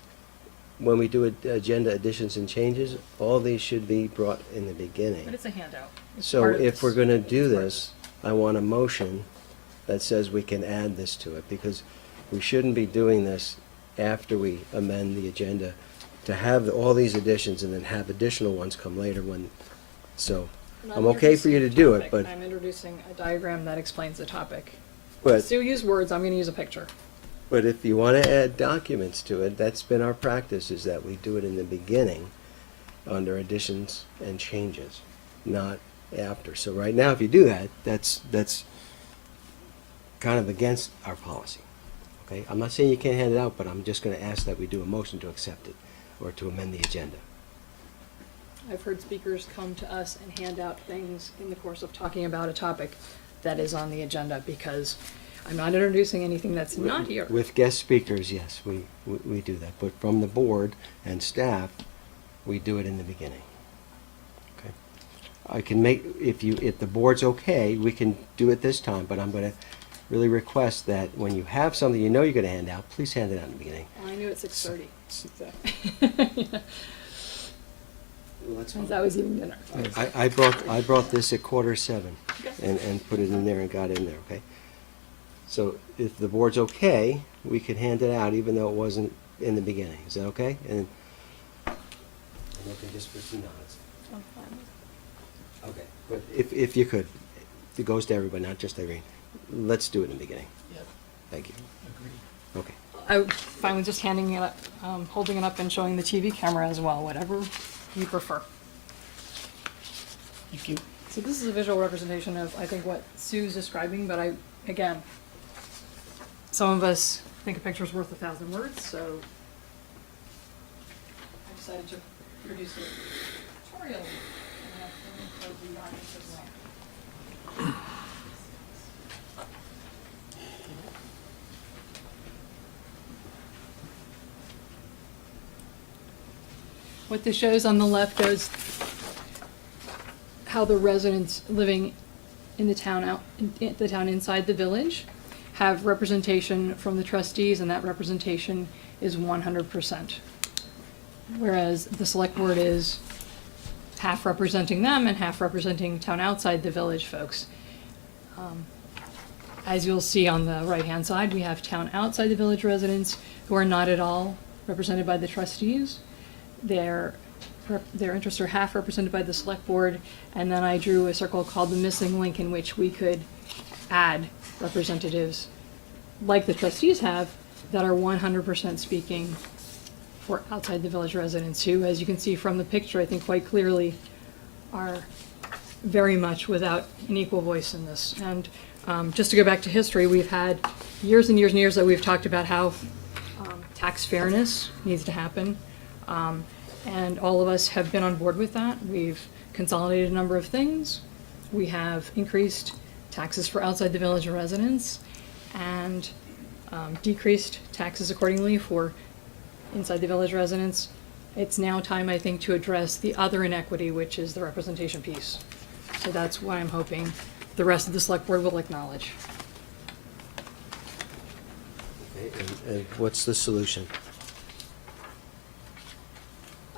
when we do agenda additions and changes, all these should be brought in the beginning. But it's a handout. It's So part of if this. we're gonna do It's part of this, I want a motion that says we can add this to it, because we shouldn't be doing this after we amend the agenda, to have all these additions and then have additional ones come later when, so, Not I'm okay for you to do it, introducing but, the topic. I'm introducing a diagram that explains the topic. but, Sue used words, I'm gonna use a picture. but if you wanna add documents to it, that's been our practice, is that we do it in the beginning under additions and changes, not after. So right now, if you do that, that's kind of against our policy. Okay, I'm not saying you can't hand it out, but I'm just gonna ask that we do a motion to accept it, or to amend the agenda. I've heard speakers come to us and hand out things in the course of talking about a topic that is on the agenda, because I'm not introducing anything that's not here. With guest speakers, yes, we do that, but from the board and staff, we do it in the beginning. Okay, I can make, if the board's okay, we can do it this time, but I'm gonna really request that when you have something you know you're gonna hand out, please hand it out in the beginning. I knew at 6:30. Well, that's Since I was eating dinner. I brought this at 6:45 and put it in there and got in there, okay? So if the board's okay, we could hand it out even though it wasn't in the beginning. Is that okay? And looking just for some nods. Okay, but if you could, it goes to everybody, not just Irene. Let's do it in the beginning. Yep. Thank you. Agreed. Okay. I'm fine with just handing it up, holding it up and showing the TV camera as well, whatever you prefer. Thank you. So this is a visual representation of, I think, what Sue's describing, but again, some of us think a picture's worth 1,000 words, so I decided to produce a tutorial. And have them for the audience as well. What this shows on the left is how the residents living in the town in the town inside the village have representation from the trustees, and that representation is 100%. Whereas the select board is half representing them and half representing town outside the village folks. As you'll see on the right-hand side, we have town outside the village residents who are not at all represented by the trustees. Their interests are half represented by the select board, and then I drew a circle called the missing link in which we could add representatives like the trustees have that are 100% speaking for outside the village residents who, as you can see from the picture, I think quite clearly are very much without an equal voice in this. And just to go back to history, we've had years and years and years that we've talked about how tax fairness needs to happen. And all of us have been on board with that. We've consolidated a number of things. We have increased taxes for outside the village residents and decreased taxes accordingly for inside the village residents. It's now time, I think, to address the other inequity, which is the representation piece. So that's what I'm hoping the rest of the select board will acknowledge. Okay, and what's the solution?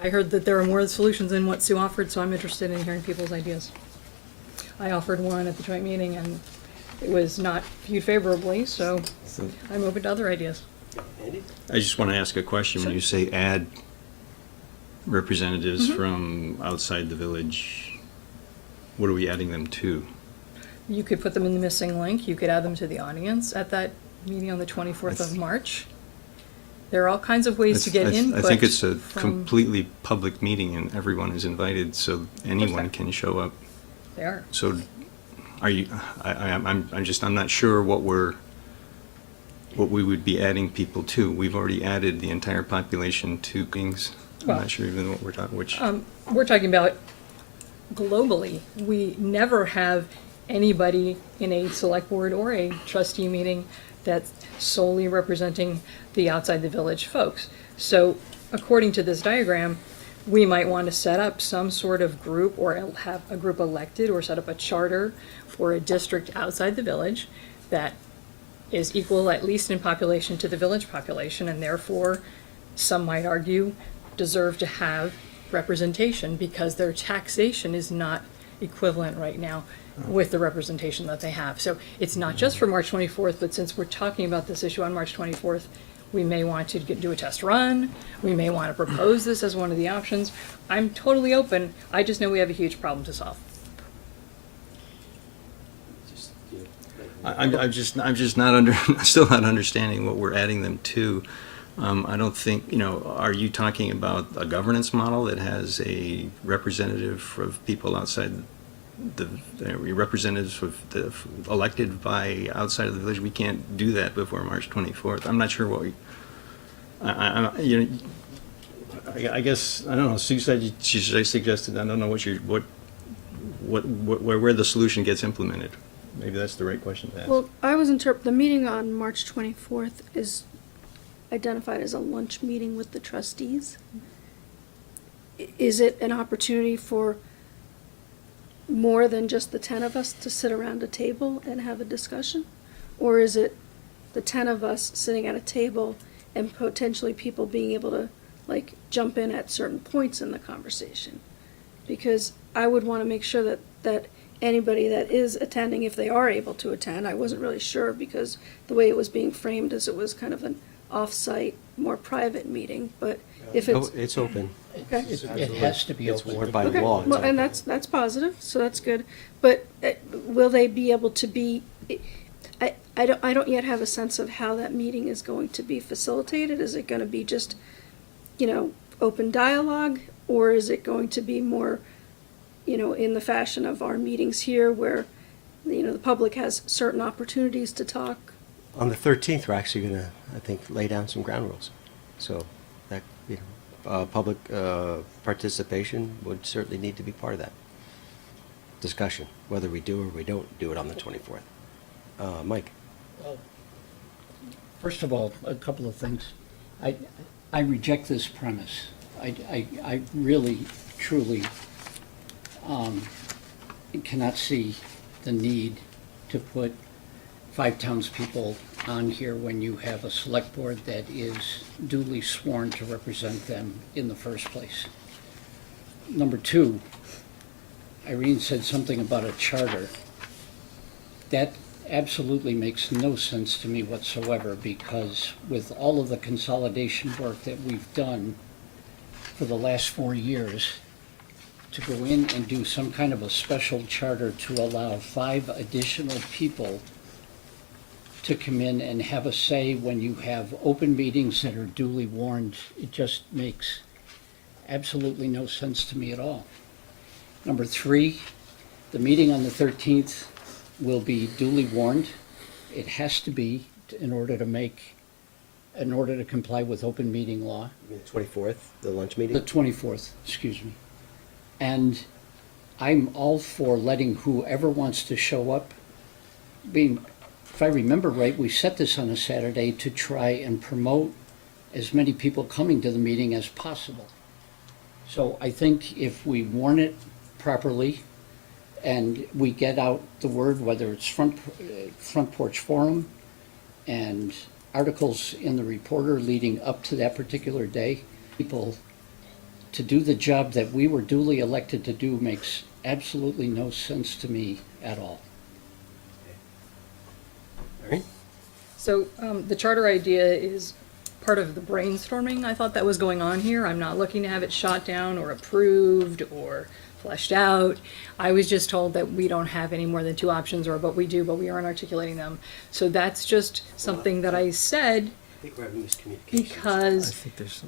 I heard that there are more solutions than what Sue offered, so I'm interested in hearing people's ideas. I offered one at the joint meeting and it was not viewed favorably, so I'm open to other ideas. Andy? I just want to ask a question. When you say add representatives from outside the village, what are we adding them to? You could put them in the missing link. You could add them to the audience at that meeting on the 24th of March. There are all kinds of ways to get input. I think it's a from- completely public meeting and everyone is invited, so anyone can show up. They are. So are you, I'm not sure what we would be adding people to. We've already added the entire population to things. I'm Well, not sure even what we're talking, which, We're talking about globally. We never have anybody in a select board or a trustee meeting that's solely representing the outside the village folks. So according to this diagram, we might want to set up some sort of group or have a group elected or set up a charter for a district outside the village that is equal, at least in population, to the village population, and therefore, some might argue, deserve to have representation because their taxation is not equivalent right now with the representation that they have. So it's not just for March 24th, but since we're talking about this issue on March 24th, we may want to do a test run. We may want to propose this as one of the options. I'm totally open. I just know we have a huge problem to solve. I'm just not still not understanding what we're adding them to. I don't think, are you talking about a governance model that has a representative of people outside representatives elected by outside of the village? We can't do that before March 24th. I'm not sure what I guess, I don't know, Sue said, she suggested, I don't know where the solution gets implemented. Maybe that's the right question to ask. Well, I was the meeting on March 24th is identified as a lunch meeting with the trustees. Is it an opportunity for more than just the 10 of us to sit around a table and have a discussion? Or is it the 10 of us sitting at a table and potentially people being able to, like, jump in at certain points in the conversation? Because I would want to make sure that anybody that is attending, if they are able to attend, I wasn't really sure because the way it was being framed as it was kind of an off-site, more private meeting, but if it's. It's open. Okay. It has to be It's open. warned by Okay, law. well, and that's positive, so that's good. But will they be able to be? I don't yet have a sense of how that meeting is going to be facilitated. Is it going to be just, open dialogue, or is it going to be more, in the fashion of our meetings here, where, the public has certain opportunities to talk? On the 13th, we're actually going to, I think, lay down some ground rules. So that, public participation would certainly need to be part of that discussion, whether we do or we don't do it on the 24th. Mike? Well, first of all, a couple of things. I reject this premise I really, truly, cannot see the need to put 5 townspeople on here when you have a select board that is duly sworn to represent them in the first place. Number 2, Irene said something about a charter. That absolutely makes no sense to me whatsoever, because with all of the consolidation work that we've done for the last 4 years, to go in and do some kind of a special charter to allow 5 additional people to come in and have a say when you have open meetings that are duly warned, it just makes absolutely no sense to me at all. Number 3, the meeting on the 13th will be duly warned. It has to be in order to comply with open meeting law. 24th, the lunch meeting? The 24th, excuse me. And I'm all for letting whoever wants to show up. If I remember right, we set this on a Saturday to try and promote as many people coming to the meeting as possible. So I think if we warn it properly and we get out the word, whether it's front porch forum and articles in the Reporter leading up to that particular day, people to do the job that we were duly elected to do makes absolutely no sense to me at all. All right. So the charter idea is part of the brainstorming I thought that was going on here. I'm not looking to have it shot down or approved or fleshed out. I was just told that we don't have any more than 2 options, or but we do, but we aren't articulating them. So that's just something that I said I think we're having miscommunication. because think there's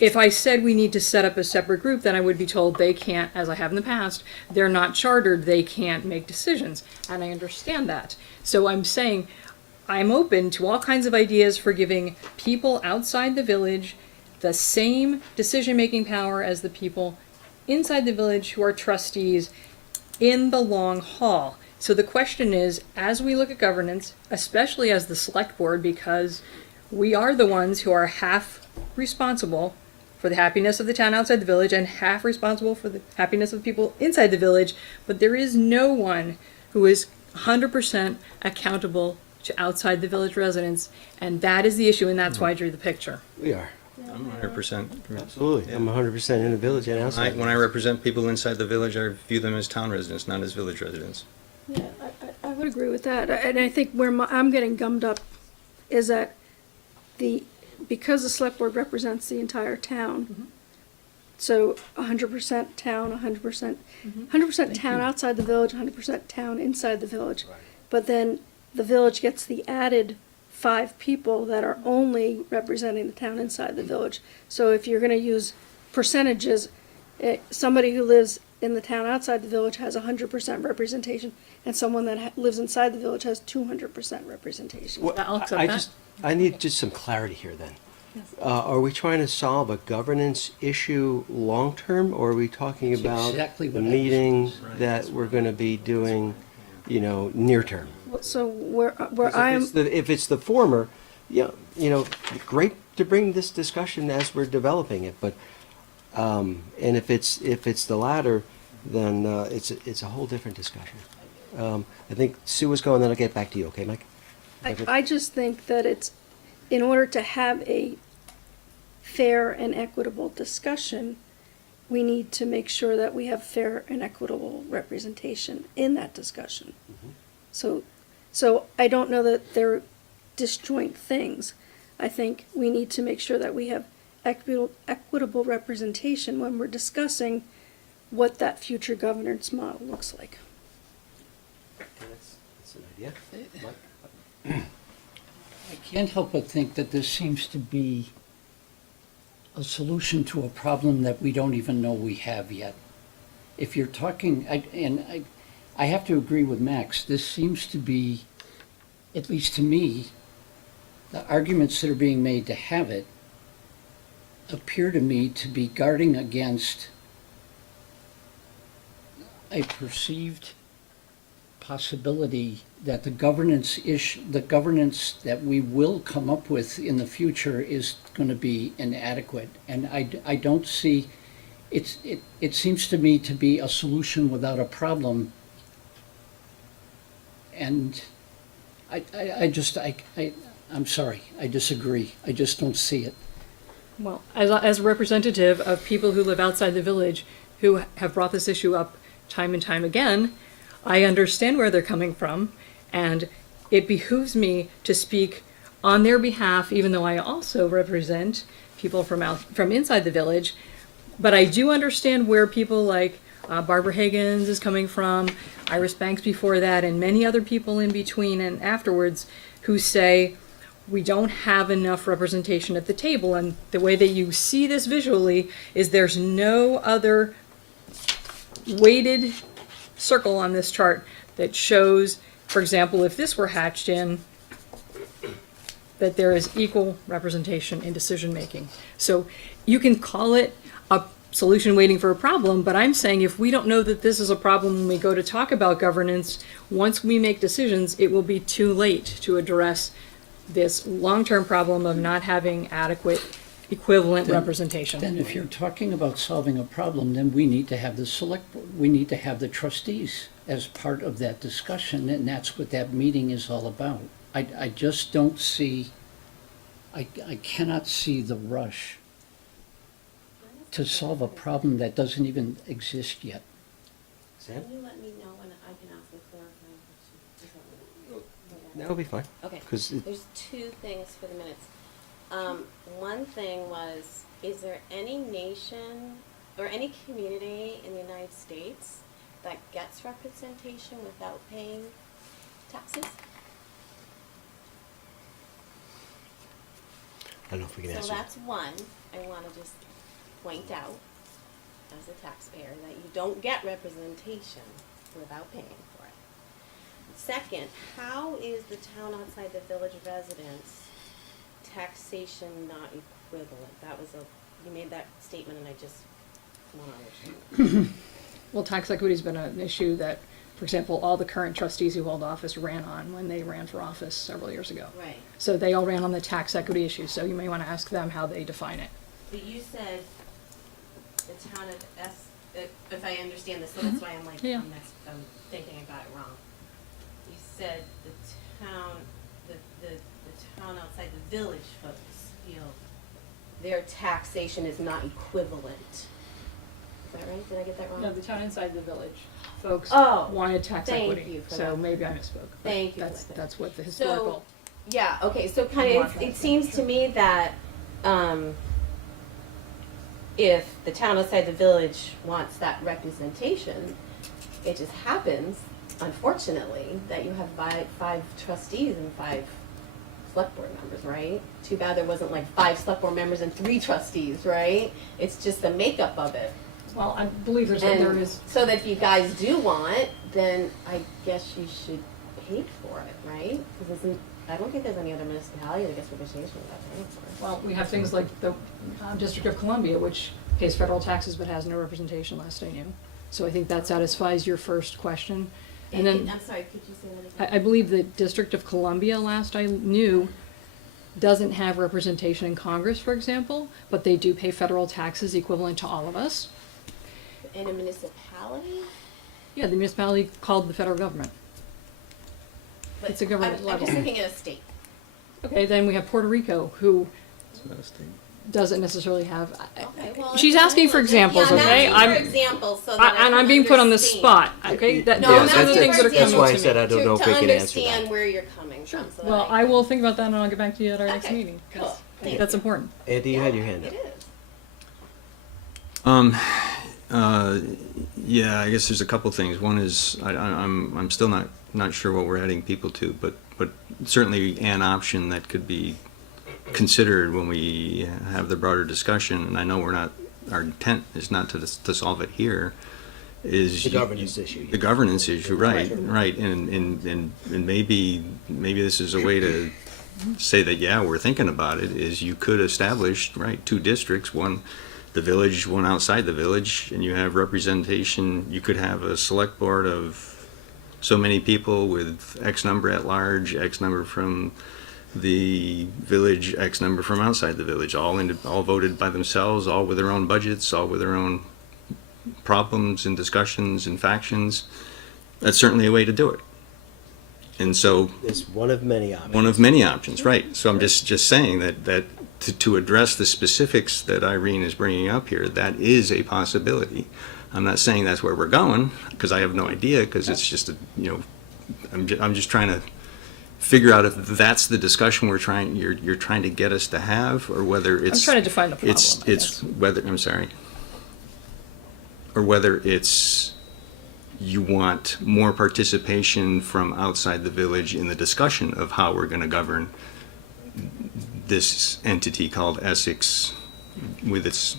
if I said we need to set up a separate group, then I would be told they can't, as I have in the past, they're not chartered, they can't make decisions. And I understand that. So I'm saying I'm open to all kinds of ideas for giving people outside the village the same decision-making power as the people inside the village who are trustees in the long haul. So the question is, as we look at governance, especially as the select board, because we are the ones who are half responsible for the happiness of the town outside the village and half responsible for the happiness of the people inside the village, but there is no one who is 100% accountable to outside the village residents, and that is the issue, and that's why I drew the picture. We are. I'm 100%. Absolutely. I'm 100% in the village and outside. When I represent people inside the village, I view them as town residents, not as village residents. Yeah, I would agree with that, and I think where I'm getting gummed up is that because the select board represents the entire town, so 100% town, 100% town outside the village, 100% town inside the village. But then the village gets the added 5 people that are only representing the town inside the village. So if you're gonna use percentages, somebody who lives in the town outside the village has 100% representation, and someone that lives inside the village has 200% representation. Well, I'll accept I that. just, I need just some clarity here then. Are we trying to solve a governance issue long-term, or are we talking That's about exactly the what I was meeting Right. that we're gonna be doing, near-term? So where 'Cause I'm, if it's the former, yeah, great to bring this discussion as we're developing it, but, and if it's the latter, then, it's a whole different discussion. I think Sue was going, then I'll get back to you, okay, Mike? I just think that it's, in order to have a fair and equitable discussion, we need to make sure that we have fair and equitable representation in that discussion. So I don't know that they're disjoint things. I think we need to make sure that we have equitable representation when we're discussing what that future governance model looks like. That's an idea. I can't help but think that this seems to be a solution to a problem that we don't even know we have yet. If you're talking, I have to agree with Max, this seems to be, at least to me, the arguments that are being made to have it appear to me to be guarding against a perceived possibility that the governance that we will come up with in the future is going to be inadequate. And I don't see, it seems to me to be a solution without a problem. And I'm sorry, I disagree. I just don't see it. Well, as a representative of people who live outside the village who have brought this issue up time and time again, I understand where they're coming from, and it behooves me to speak on their behalf, even though I also represent people from inside the village. But I do understand where people like Barbara Higgins is coming from, Iris Banks before that, and many other people in between and afterwards who say, we don't have enough representation at the table. And the way that you see this visually is there's no other weighted circle on this chart that shows, for example, if this were hatched in, that there is equal representation in decision making. So you can call it a solution waiting for a problem, but I'm saying if we don't know that this is a problem when we go to talk about governance, once we make decisions, it will be too late to address this long-term problem of not having adequate equivalent representation. Then if you're talking about solving a problem, then we need to have the select board, we need to have the trustees as part of that discussion, and that's what that meeting is all about. I just don't see, I cannot see the rush to solve a problem that doesn't even exist yet. Sam? Can you let me know when I can ask a clarifying question? That would be fine. Okay, 'Cause it- there's two things for the minutes. One thing was, is there any nation or any community in the United States that gets representation without paying taxes? I don't know if we can So answer. that's one I wanna just point out as a taxpayer, that you don't get representation without paying for it. Second, how is the town outside the village residents taxation not equivalent? That was you made that statement and I just wanna understand. Well, tax equity's been an issue that, for example, all the current trustees who hold office ran on when they ran for office several years ago. Right, So they all ran on the tax equity issue, so you may want to ask them how they define it. but you said the town of if I understand this, so that's why I'm like, Yeah. I'm thinking I got it wrong. You said the town outside the village folks feel their taxation is not equivalent. Is that right? Did I get that wrong? No, the town inside the village folks Oh, wanted tax thank equity, you for so that. maybe I misspoke. but Thank you for That's, that. that's what the historical. Yeah, okay, so kind of, it seems to me that, if the town outside the village wants that representation, it just happens, unfortunately, that you have five trustees and 5 select board members, right? Too bad there wasn't like 5 select board members and 3 trustees, right? It's just the makeup of it. Well, I believe there And is, so that if you guys do want, then I guess you should pay for it, right? Because I don't think there's any other municipality that gets representation without paying for it. well, we have things like the District of Columbia, which pays federal taxes but has no representation, last I knew. So I think that satisfies your first question. And then, I'm sorry, could you say that again? I believe the District of Columbia, last I knew, doesn't have representation in Congress, for example, but they do pay federal taxes equivalent to all of us. In a municipality? Yeah, the municipality called the federal government. But It's a government I'm level. just thinking at a state. Okay, then we have Puerto Rico, who It's not a state. doesn't necessarily have. Okay, well. She's it's asking for fine. examples, Yeah, okay? I'm asking I'm- for examples so that I And can I'm being put on the understand. spot, okay? That, No, those I'm are the asking things for that are coming That's why I to said me. I don't know if we To can answer understand that. where you're coming from. So that Well, I will think about that and I'll get back to you at our next Okay, meeting, 'cause cool. I think Thank that's you. important. Andy, you had your hand up. It is. Yeah, I guess there's a couple things. One is I'm still not sure what we're adding people to, but certainly an option that could be considered when we have the broader discussion. And I know our intent is not to solve it here. Is The governance issue. The governance issue, right? And maybe this is a way to say that, yeah, we're thinking about it. Is you could establish 2 districts, one the village, one outside the village, and you have representation. You could have a select board of so many people with X number at large, X number from the village, X number from outside the village, all voted by themselves, all with their own budgets, all with their own problems and discussions and factions. That's certainly a way to do it. And so, It's one of many options. one of many options, right? So I'm just saying that to address the specifics that Irene is bringing up here, that is a possibility. I'm not saying that's where we're going, because I have no idea, because it's just I'm just trying to figure out if that's the discussion you're trying to get us to have, or whether it's. I'm trying to define the problem, I It's guess. whether, I'm sorry. Or whether it's you want more participation from outside the village in the discussion of how we're gonna govern this entity called Essex with its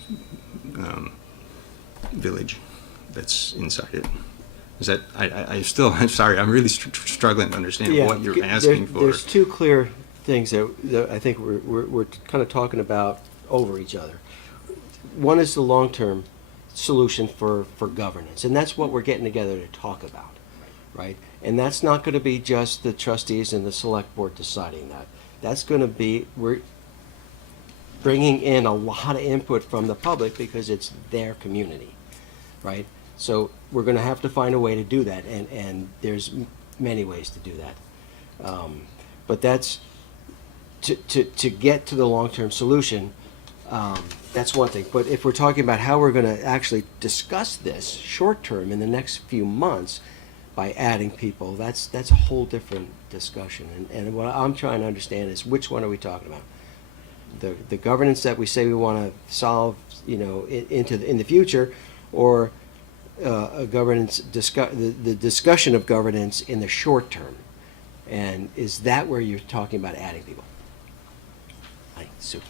village that's inside it. Is that, I still, I'm sorry, I'm really struggling to understand Yeah, what you're asking for. There's two clear things that I think we're kind of talking about over each other. One is the long-term solution for governance, and that's what we're getting together to talk about, right? And that's not going to be just the trustees and the select board deciding that. That's going to be, we're bringing in a lot of input from the public because it's their community, right? So we're going to have to find a way to do that, and there's many ways to do that. But that's, to get to the long-term solution, that's one thing. But if we're talking about how we're going to actually discuss this short-term in the next few months by adding people, that's a whole different discussion. And what I'm trying to understand is, which one are we talking about? The governance that we say we want to solve, in the future, or a governance the discussion of governance in the short term? And is that where you're talking about adding people? Hi, Sue.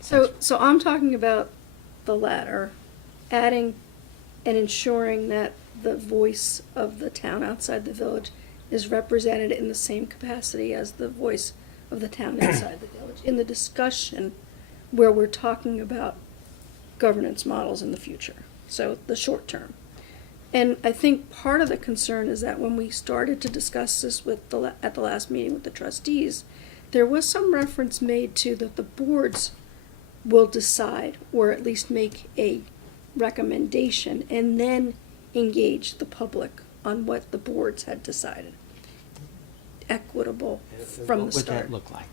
So I'm talking about the latter, adding and ensuring that the voice of the town outside the village is represented in the same capacity as the voice of the town inside the village, in the discussion where we're talking about governance models in the future, so the short term. And I think part of the concern is that when we started to discuss this at the last meeting with the trustees, there was some reference made to that the boards will decide, or at least make a recommendation, and then engage the public on what the boards had decided. Equitable from the start. What would that look like?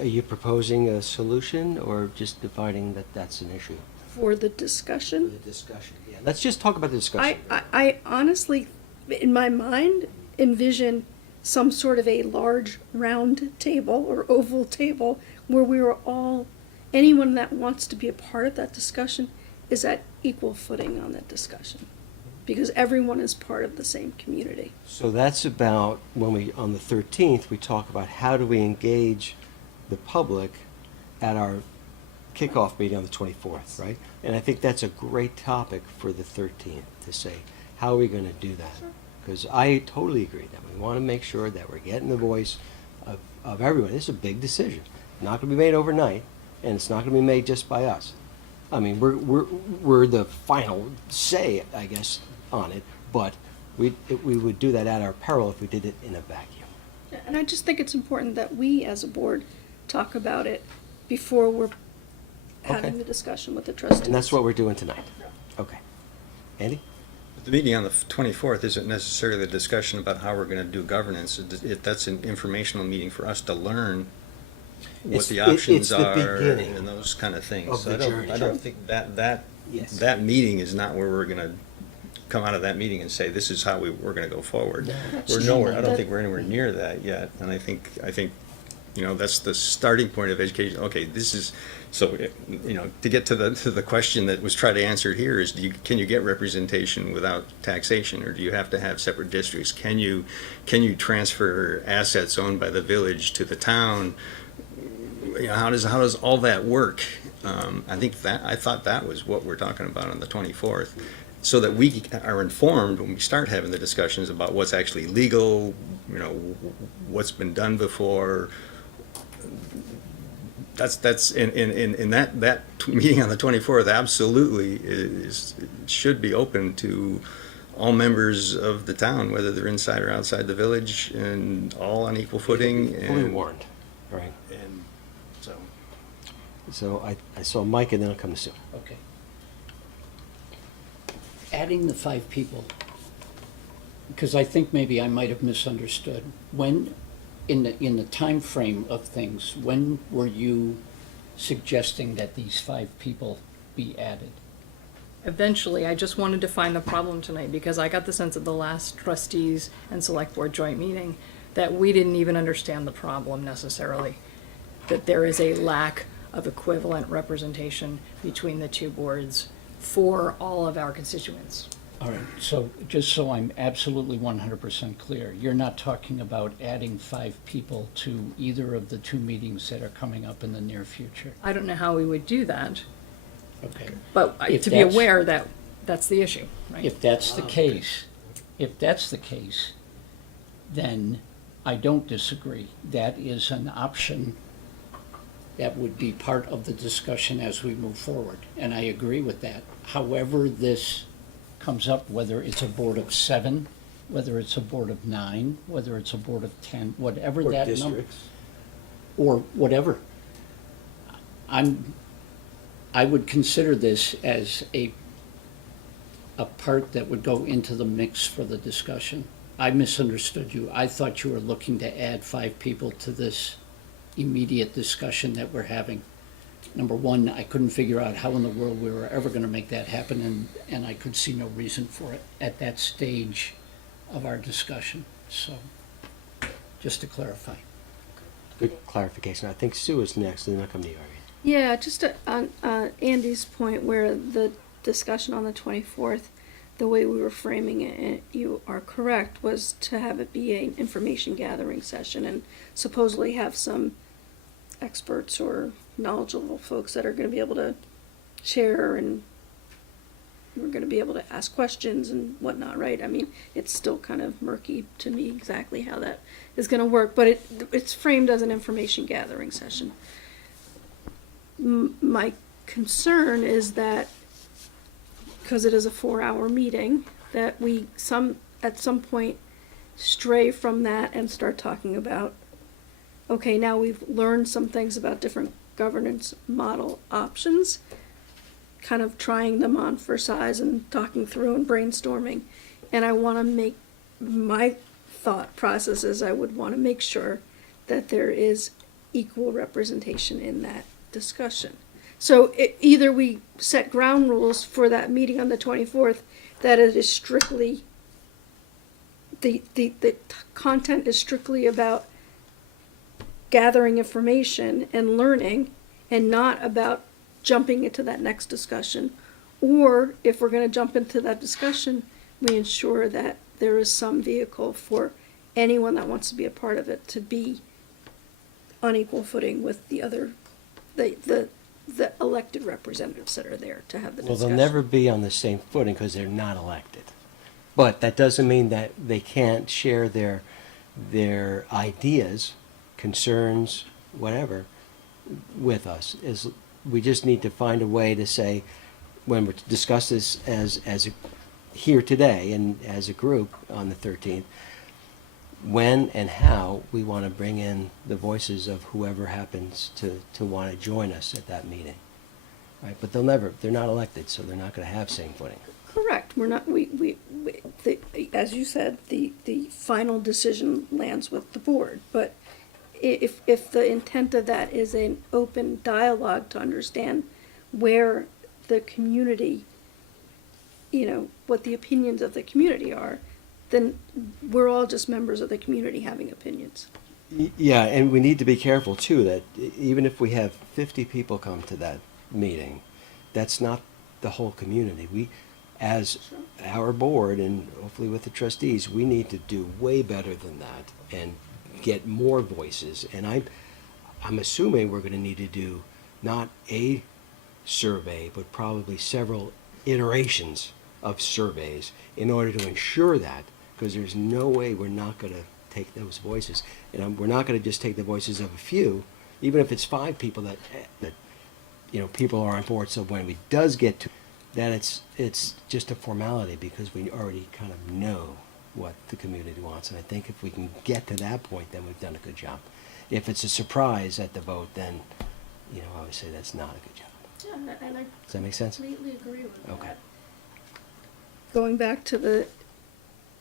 Are you proposing a solution, or just defining that that's an issue? For the For discussion, the discussion, yeah. Let's just talk about the discussion. I honestly, in my mind, envision some sort of a large round table or oval table where we were all, anyone that wants to be a part of that discussion is at equal footing on that discussion, because everyone is part of the same community. So that's about when on the 13th, we talk about how do we engage the public at our kickoff meeting on the 24th, right? And I think that's a great topic for the 13th, to say, how are we going to do that? Because I totally agree that we want to make sure that we're getting the voice of everyone. It's a big decision. Not going to be made overnight, and it's not going to be made just by us. I mean, we're the final say, I guess, on it, but we would do that at our peril if we did it in a vacuum. And I just think it's important that we, as a board, talk about it before we're having Okay. the discussion with the trustees. And that's what we're doing tonight. Okay. Andy? The meeting on the 24th isn't necessarily a discussion about how we're going to do governance. That's an informational meeting for us to learn what the options it's the are beginning and those kind of things. of So the I journey. don't think that Yes. meeting is not where we're going to come out of that meeting and say, this is how we're going to go forward. That's We're true. nowhere, I don't That- think we're anywhere near that yet. And I think, that's the starting point of education. Okay, this is, so, to get to the question that was tried to answer here is, can you get representation without taxation, or do you have to have separate districts? Can you transfer assets owned by the village to the town? How does all that work? I thought that was what we're talking about on the 24th, so that we are informed when we start having the discussions about what's actually legal, what's been done before. That's in that meeting on the 24th absolutely should be open to all members of the town, whether they're inside or outside the village, and all on equal footing. Fully And warned, right? And so, So I saw Mike and then I'll come to Sue. Okay. Adding the 5 people, because I think maybe I might have misunderstood. When, in the time frame of things, when were you suggesting that these 5 people be added? Eventually, I just wanted to find the problem tonight, because I got the sense at the last trustees and select board joint meeting that we didn't even understand the problem necessarily. That there is a lack of equivalent representation between the two boards for all of our constituents. All right, so just so I'm absolutely 100% clear, you're not talking about adding 5 people to either of the 2 meetings that are coming up in the near future? I don't know how we would do that, Okay. but If to be that's- aware that that's the issue, right? If that's the case, then I don't disagree. That is an option that would be part of the discussion as we move forward, and I agree with that. However this comes up, whether it's a board of 7, whether it's a board of 9, whether it's a board of 10, whatever Or that number. districts. Or whatever. I would consider this as a part that would go into the mix for the discussion. I misunderstood you. I thought you were looking to add 5 people to this immediate discussion that we're having. Number one, I couldn't figure out how in the world we were ever gonna make that happen, and I could see no reason for it at that stage of our discussion, so, just to clarify. Good clarification. I think Sue is next and then I'll come to you, Irene. Yeah, just on Andy's point where the discussion on the 24th, the way we were framing it, and you are correct, was to have it be an information gathering session and supposedly have some experts or knowledgeable folks that are going to be able to share, and we're going to be able to ask questions and whatnot, right? I mean, it's still kind of murky to me exactly how that is going to work, but it's framed as an information gathering session. My concern is that, because it is a 4-hour meeting, that we at some point stray from that and start talking about, okay, now we've learned some things about different governance model options, kind of trying them on for size and talking through and brainstorming. And I want to make, my thought process is I would want to make sure that there is equal representation in that discussion. So either we set ground rules for that meeting on the 24th, that it is strictly, the content is strictly about gathering information and learning, and not about jumping into that next discussion. Or if we're going to jump into that discussion, we ensure that there is some vehicle for anyone that wants to be a part of it to be on equal footing with the other, the elected representatives that are there to have the Well, discussion. they'll never be on the same footing because they're not elected. But that doesn't mean that they can't share their ideas, concerns, whatever, with us. We just need to find a way to say, when we discuss this here today and as a group on the 13th, when and how we want to bring in the voices of whoever happens to want to join us at that meeting. Right? But they're not elected, so they're not going to have same footing. Correct, we're not, as you said, the final decision lands with the board, but if the intent of that is an open dialogue to understand where the community, what the opinions of the community are, then we're all just members of the community having opinions. Yeah, and we need to be careful too that even if we have 50 people come to that meeting, that's not the whole community. We, as our board and hopefully with the trustees, we need to do way better than that and get more voices. And I'm assuming we're going to need to do not a survey, but probably several iterations of surveys in order to ensure that, because there's no way we're not going to take those voices. And we're not going to just take the voices of a few, even if it's 5 people that people are on board. So when it does get to that it's just a formality because we already kind of know what the community wants. And I think if we can get to that point, then we've done a good job. If it's a surprise at the vote, then, you know, I would say that's not a good job. Yeah, and I Does that make sense? completely agree with that. Okay. Going back to the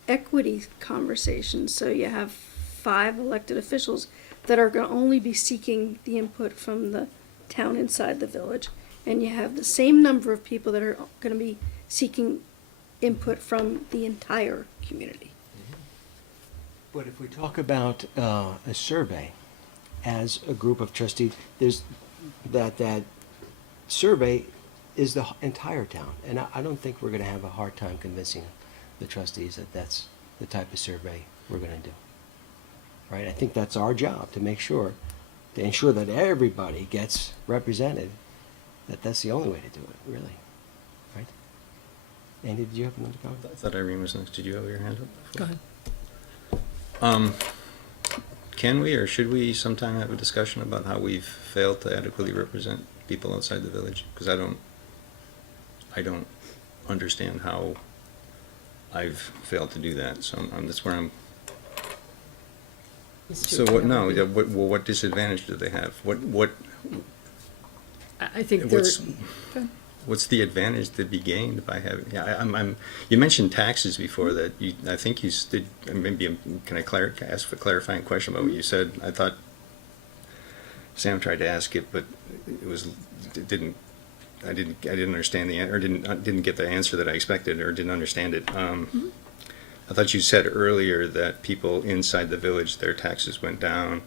equity conversation, so you have 5 elected officials that are gonna only be seeking the input from the town inside the village, and you have the same number of people that are gonna be seeking input from the entire community. But if we talk about a survey as a group of trustees, there's that survey is the entire town. And I don't think we're going to have a hard time convincing the trustees that that's the type of survey we're going to do. Right? I think that's our job to make sure, to ensure that everybody gets represented, that's the only way to do it, really. Right? Andy, did you have another comment? I thought Irene was next. Did you have your hand up? Go ahead. Can we or should we sometime have a discussion about how we've failed to adequately represent people outside the village? Because I don't understand how I've failed to do that. So that's where I'm. So what? No. Yeah, what disadvantage do they have? What? I think there. What's the advantage to be gained by having? Yeah, you mentioned taxes before that. I think you did. Maybe can I ask a clarifying question about what you said? I thought Sam tried to ask it, but I didn't understand the answer, or didn't get the answer that I expected, or didn't understand it. I thought you said earlier that people inside the village, their taxes went down,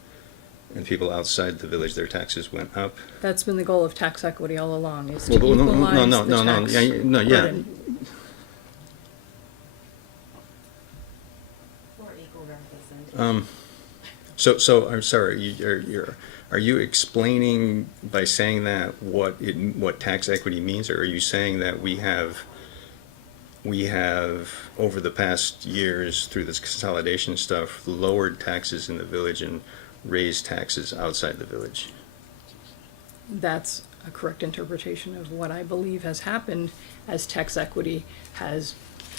and people outside the village, their taxes went up. That's been the goal of tax equity all along, is to Well, equalize no, the tax yeah. burden. For equal representation. So I'm sorry. Are you explaining by saying that what tax equity means, or are you saying that we have over the past years through this consolidation stuff lowered taxes in the village and raised taxes outside the village? That's a correct interpretation of what I believe has happened as tax equity has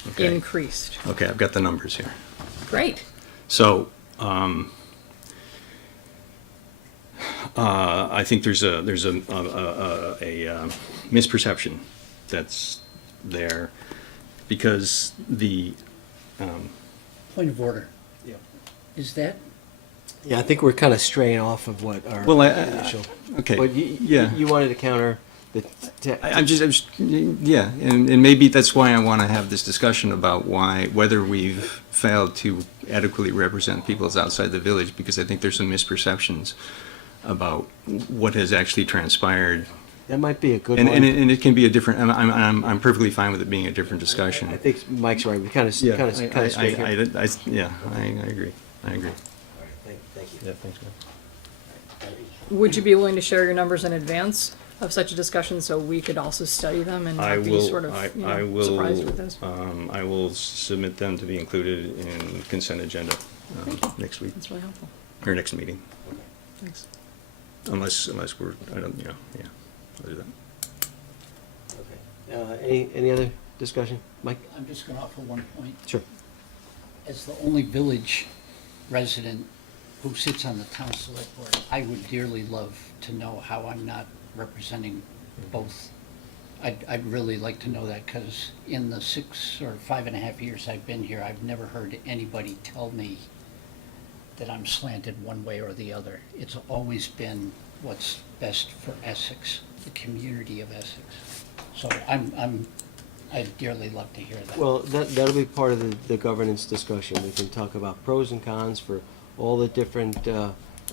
Okay. increased. Okay, I've got the numbers here. Great. So, I think there's a misperception that's there because the Point of order. Yeah. Is that, Yeah, I think we're kind of straying off of what our Well, initial. okay, But yeah. you wanted to counter the. I'm just, yeah, and maybe that's why I want to have this discussion about whether we've failed to adequately represent peoples outside the village, because I think there's some misperceptions about what has actually transpired. That might be a good And one. it can be a different, I'm perfectly fine with it being a different discussion. I think Mike's right. We kind of Yeah, straight here. I agree. Thank you. Yeah, thanks, man. Would you be willing to share your numbers in advance of such a discussion so we could also study them and I not be will, sort of, I will, surprised with this? I will submit them to be included in consent agenda next week, That's really helpful. or next meeting, Thanks. unless we're, I don't, yeah, I'll do that. Okay. Any other discussion? Mike? I'm just going to offer one point. Sure. As the only village resident who sits on the town select board, I would dearly love to know how I'm not representing both. I'd really like to know that, because in the 6 or 5.5 years I've been here, I've never heard anybody tell me that I'm slanted one way or the other. It's always been what's best for Essex, the community of Essex. So I'd dearly love to hear that. Well, that'll be part of the governance discussion. We can talk about pros and cons for all the different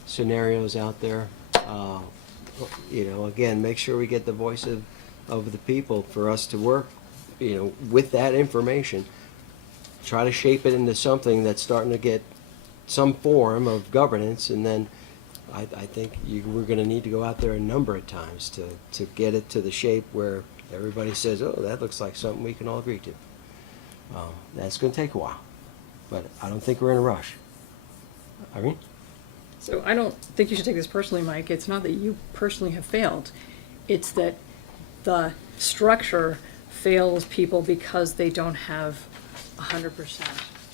scenarios out there. Again, make sure we get the voice of the people for us to work, with that information. Try to shape it into something that's starting to get some form of governance, and then I think we're going to need to go out there a number of times to get it to the shape where everybody says, oh, that looks like something we can all agree to. That's going to take a while, but I don't think we're in a rush. Irene? So I don't think you should take this personally, Mike. It's not that you personally have failed. It's that the structure fails people because they don't have 100%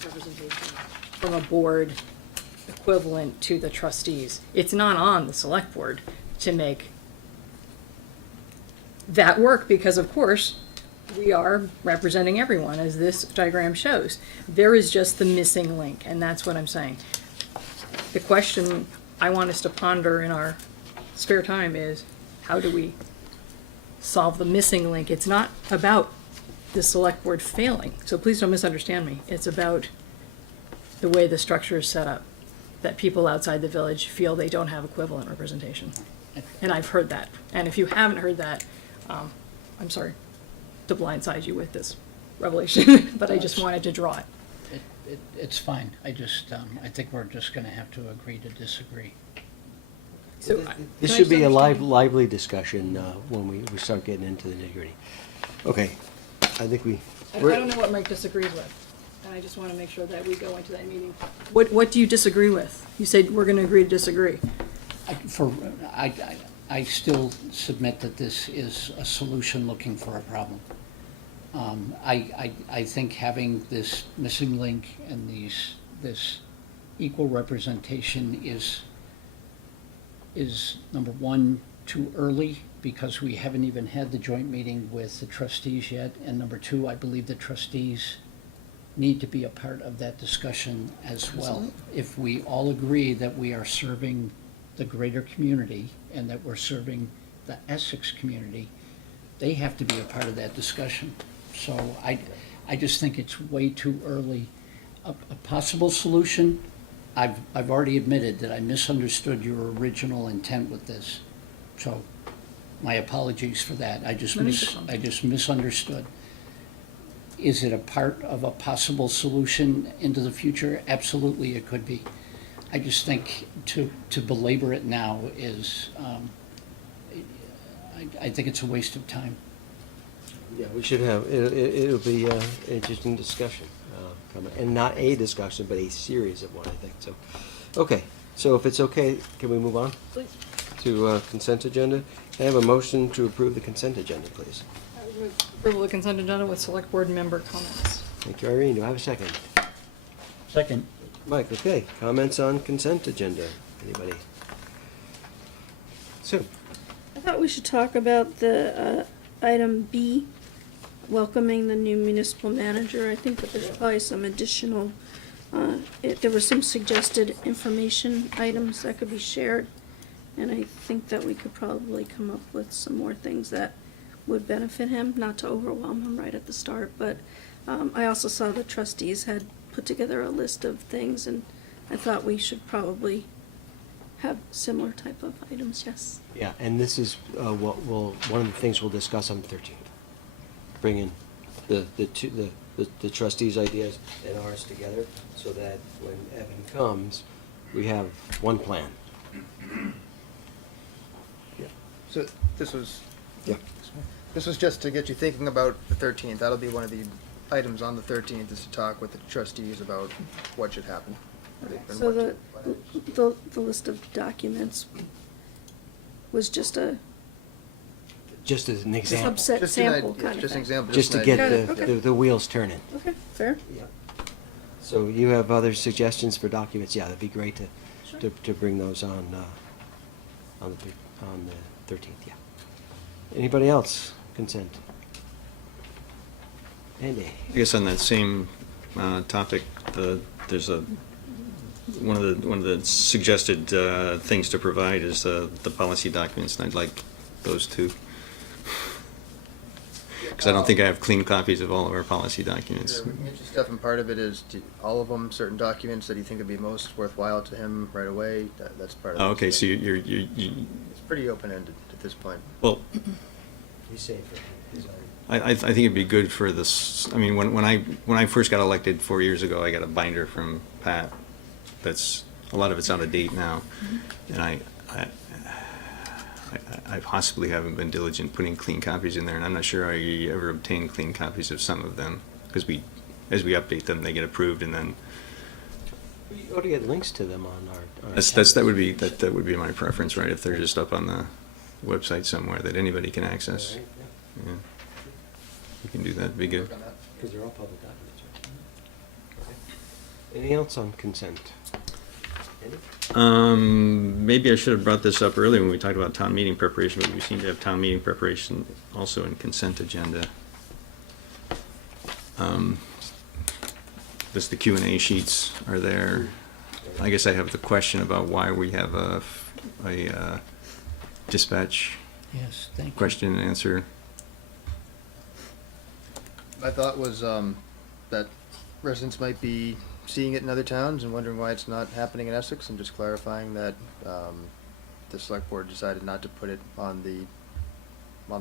representation from a board equivalent to the trustees. It's not on the select board to make that work, because of course, we are representing everyone, as this diagram shows. There is just the missing link, and that's what I'm saying. The question I want us to ponder in our spare time is, how do we solve the missing link? It's not about the select board failing, so please don't misunderstand me. It's about the way the structure is set up, that people outside the village feel they don't have equivalent representation. And I've heard that. And if you haven't heard that, I'm sorry to blindside you with this revelation, but I just wanted to draw it. It's fine. I just, I think we're just gonna have to agree to disagree. So This can I should be a just understand? lively discussion when we start getting into the nitty-gritty. Okay, I think we. I don't know what Mike disagrees with, and I just want to make sure that we go into that meeting. What do you disagree with? You said we're going to agree to disagree. I still submit that this is a solution looking for a problem. I think having this missing link and this equal representation is number one, too early, because we haven't even had the joint meeting with the trustees yet, and number two, I believe the trustees need to be a part of that discussion as well. If we all agree that we are serving the greater community and that we're serving the Essex community, they have to be a part of that discussion. So I just think it's way too early. A possible solution, I've already admitted that I misunderstood your original intent with this. So my apologies for that. I just misunderstood. Is it a part of a possible solution into the future? Absolutely, it could be. I just think to belabor it now is, I think it's a waste of time. Yeah, we should have, it'll be an interesting discussion, coming, and not a discussion, but a series of one, I think, so. Okay, so if it's okay, can we move on? Please. To consent agenda? I have a motion to approve the consent agenda, please. Approval of consent agenda with select board member comments. Thank you, Irene. Do I have a second? Second. Mike, okay. Comments on consent agenda? Anybody? Sue? I thought we should talk about the item B, welcoming the new municipal manager. I think that there's probably some additional, there were some suggested information items that could be shared, and I think that we could probably come up with some more things that would benefit him, not to overwhelm him right at the start, but I also saw the trustees had put together a list of things, and I thought we should probably have similar type of items, yes. Yeah, and this is one of the things we'll discuss on the 13th. Bring in the trustees' ideas and ours together, so that when Evan comes, we have one plan. Yeah. So this was, Yeah. this was just to get you thinking about the 13th. That'll be one of the items on the 13th, is to talk with the trustees about what should happen. and So what the list of documents was just a Just as an example. subset Just an sample idea- kind of just an thing. example. Just to an get idea. Got it, the wheels turning. Okay, fair. Yeah. So you have other suggestions for documents? Yeah, that'd be great Sure. to bring those on the 13th, yeah. Anybody else? Consent? Andy? I guess on that same topic, there's one of the suggested things to provide is the policy documents, and I'd like those too. Because I don't think I have clean copies of all of our policy documents. We can get you stuff, and part of it is all of them, certain documents that you think would be most worthwhile to him right away. That's part of it. Oh, okay, so you It's pretty open-ended at this point. well, He's saying for his own. I think it'd be good for this, I mean, when I first got elected 4 years ago, I got a binder from Pat that's, a lot of it's out of date now, and I possibly haven't been diligent putting clean copies in there, and I'm not sure I ever obtained clean copies of some of them, because as we update them, they get approved, and then We ought to get links to them on our. that would be my preference, right, if they're just up on the website somewhere that anybody can access. All right, yeah. Yeah. we can do that, it'd be good. Work on that. Because they're all public documents, right? Anything else on consent? Andy? Maybe I should have brought this up earlier when we talked about town meeting preparation, but we seem to have town meeting preparation also in consent agenda. Just the Q&A sheets are there. I guess I have the question about why we have a dispatch Yes, thank you. question and answer. My thought was, that residents might be seeing it in other towns and wondering why it's not happening in Essex, and just clarifying that, the select board decided not to put it on the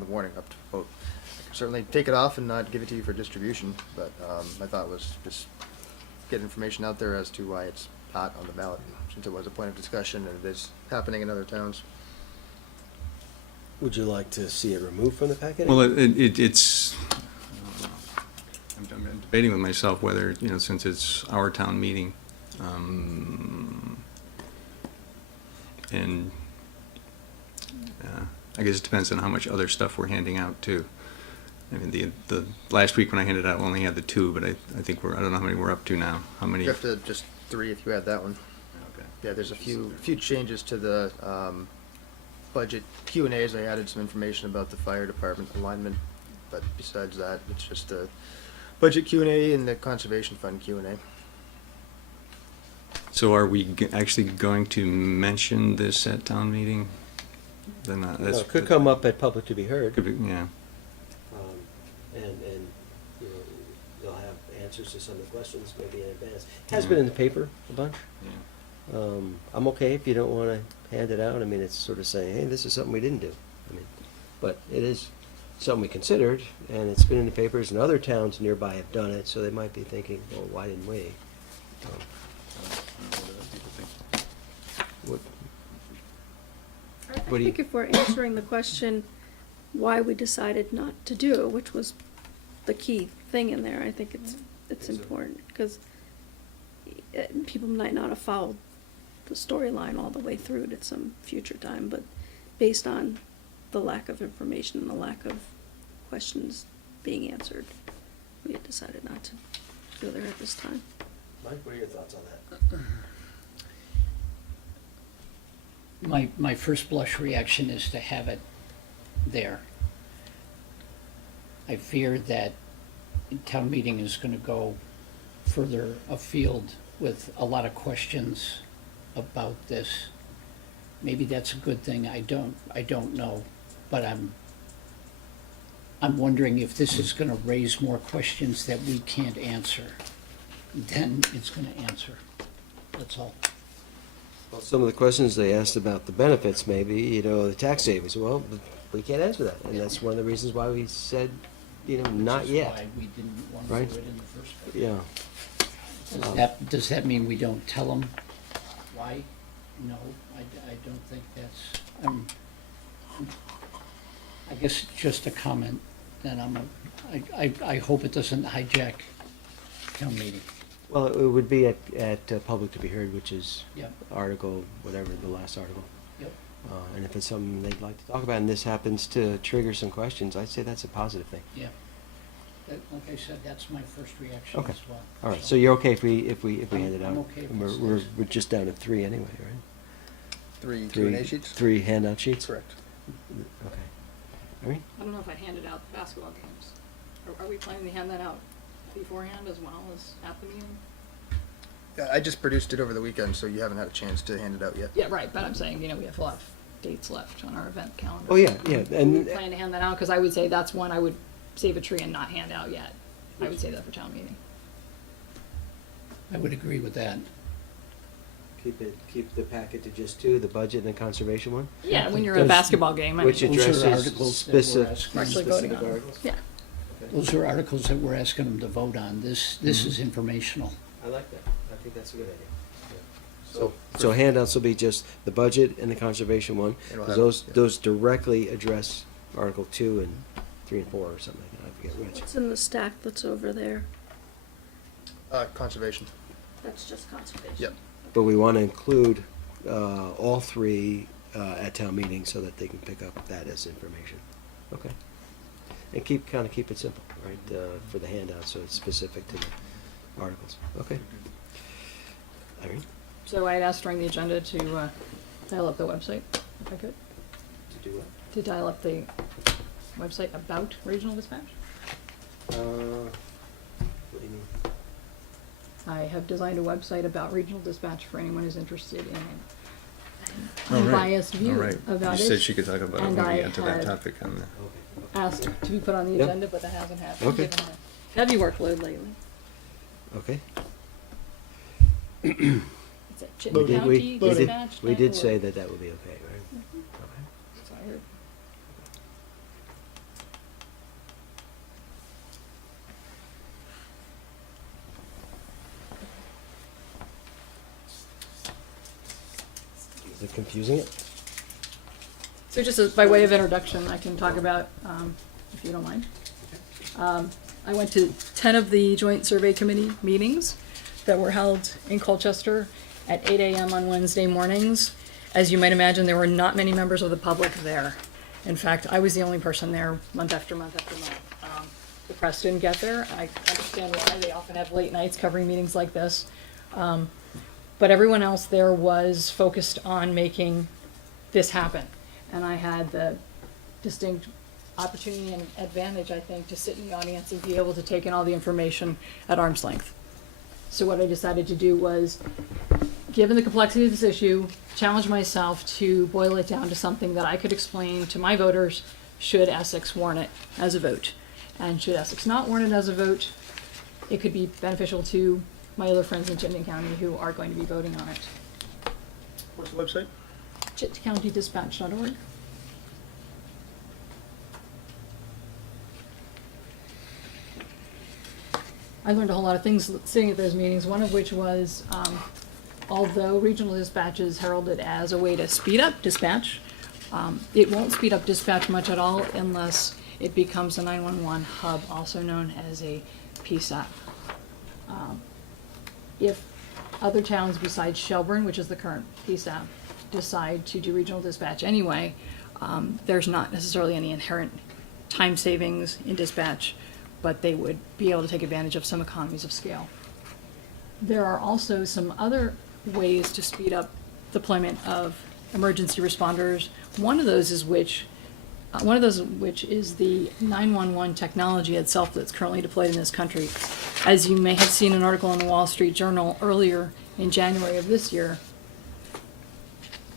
warning up to vote. I can certainly take it off and not give it to you for distribution, but, my thought was just get information out there as to why it's not on the ballot, since it was a point of discussion and it is happening in other towns. Would you like to see it removed from the packet? Well, it's, I'm debating with myself whether, since it's our town meeting, and I guess it depends on how much other stuff we're handing out too. I mean, the last week when I handed out, we only had the 2, but I think I don't know how many we're up to now. How many? You have to, just 3 if you add that one. Okay. Yeah, there's a few changes to the, budget Q&As. I added some information about the fire department alignment, but besides that, it's just a budget Q&A and the conservation fund Q&A. So are we actually going to mention this at town meeting? Then Well, it could come up at public to be heard. Could be, yeah. And you know, they'll have answers to some of the questions maybe in advance. It has been in the paper a bunch. Yeah. I'm okay if you don't want to hand it out. I mean, it's sort of saying, hey, this is something we didn't do. I mean, but it is something we considered, and it's been in the papers, and other towns nearby have done it, so they might be thinking, well, why didn't we? What, I What do you- think if we're answering the question why we decided not to do it, which was the key thing in there, I think it's important, because people might not have followed the storyline all the way through at some future time, but based on the lack of information and the lack of questions being answered, we had decided not to go there at this time. Mike, what are your thoughts on that? My first blush reaction is to have it there. I fear that town meeting is gonna go further afield with a lot of questions about this. Maybe that's a good thing, I don't know, but I'm wondering if this is gonna raise more questions that we can't answer than it's gonna answer. That's all. Well, some of the questions they asked about the benefits, maybe, the tax savings, well, we can't answer that, and that's one of the reasons why we said, not Which is yet. why we didn't want to Right. do it in the first place. Yeah. Does that mean we don't tell them why? No, I don't think that's, I guess it's just a comment, and I hope it doesn't hijack town meeting. Well, it would be at public to be heard, which is Yep, article, whatever, the last article. yep. And if it's something they'd like to talk about, and this happens to trigger some questions, I'd say that's a positive thing. Yeah. Like I said, that's my first reaction Okay. as well. All right, so you're okay if we hand it out? I'm okay if And it's we're this. just down to 3 anyway, right? 3 Q&A sheets? 3 handout sheets? Correct. Okay. Irene? I don't know if I handed out the basketball games. Are we planning to hand that out beforehand as well as at the meeting? I just produced it over the weekend, so you haven't had a chance to hand it out yet. Yeah, right, but I'm saying, we have a lot of dates left on our event calendar. Oh, yeah, Do we and, plan to hand that out? Because I would say that's one I would save a tree and not hand out yet. I would say that for town meeting. I would agree with that. keep the packet to just 2, the budget and the conservation one? Yeah, when you're at a Those- basketball game, I Which mean, addresses Those are articles that we're specific. asking. actually voting specific on. articles? Yeah. Those are articles that we're asking them to vote on. This is informational. I like that. I think that's a good idea. So, So handouts will be just the budget and the conservation one, And we'll 'cause have- those directly address Article 2 and 3 and 4 or something like that, I forget which. What's in the stack that's over there? conservation. That's just conservation. Yep. But we want to include all 3 at town meeting so that they can pick up that as information. Okay. And keep it simple, right, for the handout, so it's specific to the articles. Okay. Irene? So I had asked during the agenda to dial up the website, if I could, To do what? to dial up the website about regional dispatch. What do you mean? I have designed a website about regional dispatch for anyone who's interested in an All right. unbiased All view right. about You it. said she could talk about it And when we I get to that had topic on the. Okay. asked to be put on the Yep. agenda, but that hasn't happened, Okay. given the heavy workload lately. Okay. It's at Chittenden We County did, Dispatch. we did say that that would be okay, right? Mhm. Okay. So I heard. Is it confusing it? So just as, by way of introduction, I can talk about, if you don't mind. I went to 10 of the Joint Survey Committee meetings that were held in Colchester at 8 a.m. on Wednesday mornings. As you might imagine, there were not many members of the public there. In fact, I was the only person there month after month after month. The press didn't get there. I understand why. They often have late nights covering meetings like this. But everyone else there was focused on making this happen. And I had the distinct opportunity and advantage, I think, to sit in the audience and be able to take in all the information at arm's length. So what I decided to do was, given the complexity of this issue, challenge myself to boil it down to something that I could explain to my voters should Essex warn it as a vote. And should Essex not warn it as a vote, it could be beneficial to my other friends in Chittenden County who are going to be voting on it. What's the website? chittcountydispatch.org. I learned a whole lot of things sitting at those meetings, one of which was, although regional dispatch is heralded as a way to speed up dispatch, it won't speed up dispatch much at all unless it becomes a 911 hub, also known as a PSAP. If other towns besides Shelburne, which is the current PSAP, decide to do regional dispatch anyway, there's not necessarily any inherent time savings in dispatch, but they would be able to take advantage of some economies of scale. There are also some other ways to speed up deployment of emergency responders. One of those which is the 911 technology itself that's currently deployed in this country. As you may have seen an article in the Wall Street Journal earlier in January of this year,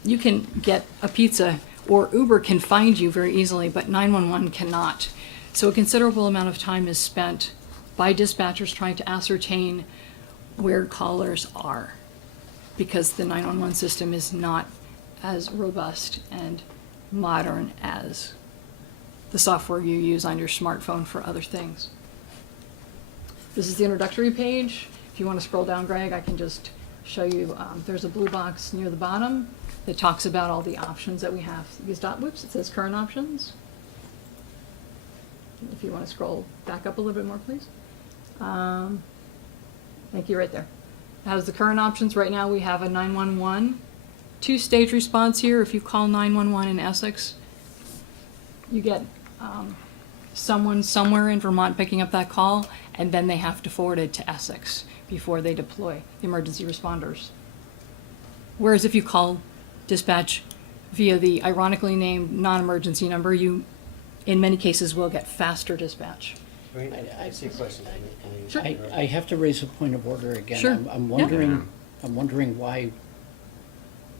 you can get a pizza or Uber can find you very easily, but 911 cannot. So a considerable amount of time is spent by dispatchers trying to ascertain where callers are, because the 911 system is not as robust and modern as the software you use on your smartphone for other things. This is the introductory page. If you want to scroll down, Greg, I can just show you. There's a blue box near the bottom that talks about all the options that we have. These whoops, it says current options. If you want to scroll back up a little bit more, please. Thank you, right there. It has the current options. Right now we have a 911 two-stage response here. If you call 911 in Essex, you get someone somewhere in Vermont picking up that call, and then they have to forward it to Essex before they deploy the emergency responders. Whereas if you call dispatch via the ironically named non-emergency number, you, in many cases, will get faster dispatch. I see a question. Sure. I have to raise a point of order again. Sure. I'm Yeah. wondering why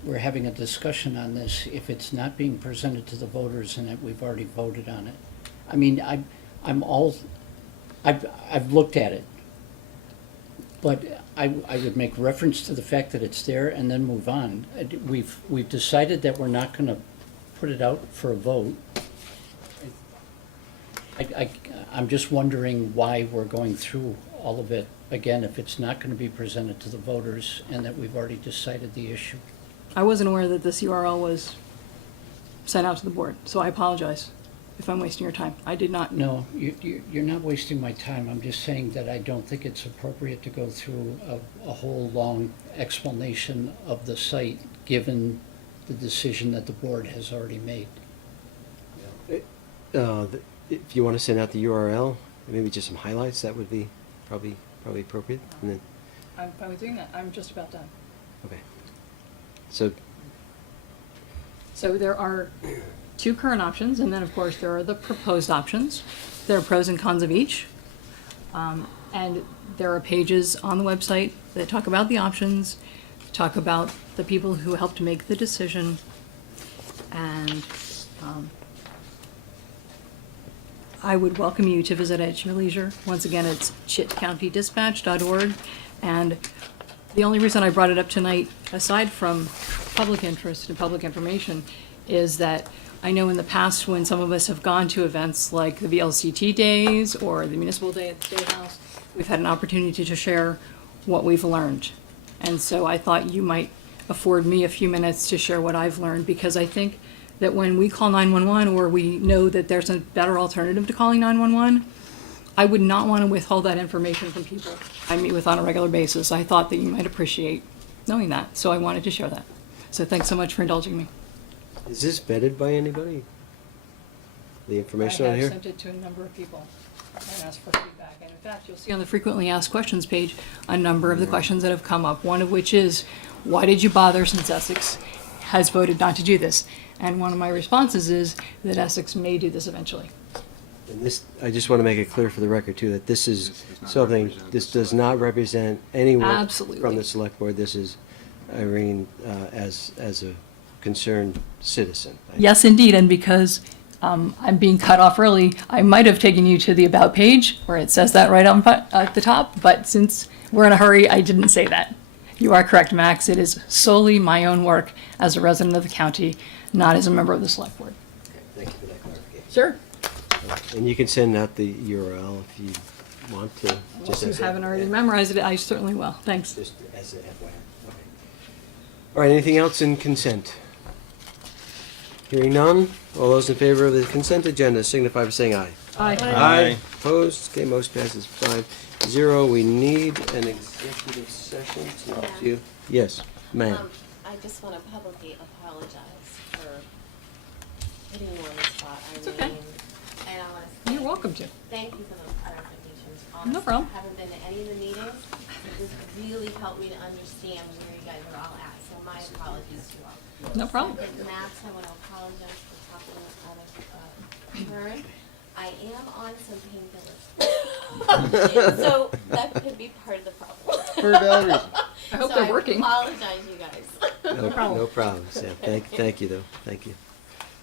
we're having a discussion on this if it's not being presented to the voters and that we've already voted on it. I mean, I've looked at it, but I would make reference to the fact that it's there and then move on. We've decided that we're not gonna put it out for a vote. I'm just wondering why we're going through all of it again if it's not gonna be presented to the voters and that we've already decided the issue. I wasn't aware that this URL was sent out to the board, so I apologize if I'm wasting your time. I did not. No, you're not wasting my time. I'm just saying that I don't think it's appropriate to go through a whole long explanation of the site, given the decision that the board has already made. if you want to send out the URL, maybe just some highlights, that would be probably appropriate. And then, I'm fine with doing that. I'm just about done. okay. So, So there are two current options, and then of course there are the proposed options. There are pros and cons of each. And there are pages on the website that talk about the options, talk about the people who helped make the decision, and I would welcome you to visit at your leisure. Once again, it's chitcountydispatch.org, and the only reason I brought it up tonight, aside from public interest and public information, is that I know in the past when some of us have gone to events like the VLCT days or the municipal day at the State House, we've had an opportunity to share what we've learned. And so I thought you might afford me a few minutes to share what I've learned, because I think that when we call 911 or we know that there's a better alternative to calling 911, I would not want to withhold that information from people I meet with on a regular basis. I thought that you might appreciate knowing that, so I wanted to share that. So thanks so much for indulging me. is this vetted by anybody? The information I on have here? sent it to a number of people and asked for feedback. And in fact, you'll see on the frequently asked questions page a number of the questions that have come up. One of which is, why did you bother since Essex has voted not to do this? And one of my responses is that Essex may do this eventually. And this, I just want to make it clear for the record too, that this is something, this does not represent anyone Absolutely. from the select board. This is Irene, as a concerned citizen. Yes, indeed, and because I'm being cut off early, I might have taken you to the About page, where it says that right on at the top, but since we're in a hurry, I didn't say that. You are correct, Max. It is solely my own work as a resident of the county, not as a member of the select board. Thank you for that clarification. Sure. And you can send out the URL if you want to. If you as a- haven't already memorized it, I certainly will. Thanks. Just as a FYI. Okay. All right, anything else in consent? Hearing none, all those in favor of the consent agenda signify by saying aye. Aye. Opposed? Okay, motion passes 5-0. We need an executive session to, yes, ma'am. I just want to publicly apologize for putting you on the spot, Irene. okay. And I want to You're welcome to. thank you for those clarifications. No Honestly, problem. I haven't been to any of the meetings, so this really helped me to understand where you guys are all at, so my apologies to you all. No problem. Second, Max, I want to apologize for talking out of turn. I am on some painkillers. So that could be part of the problem. For a valid reason. I hope they're working. I apologize, you guys. No problem, Sam. Thank you, though. Thank you.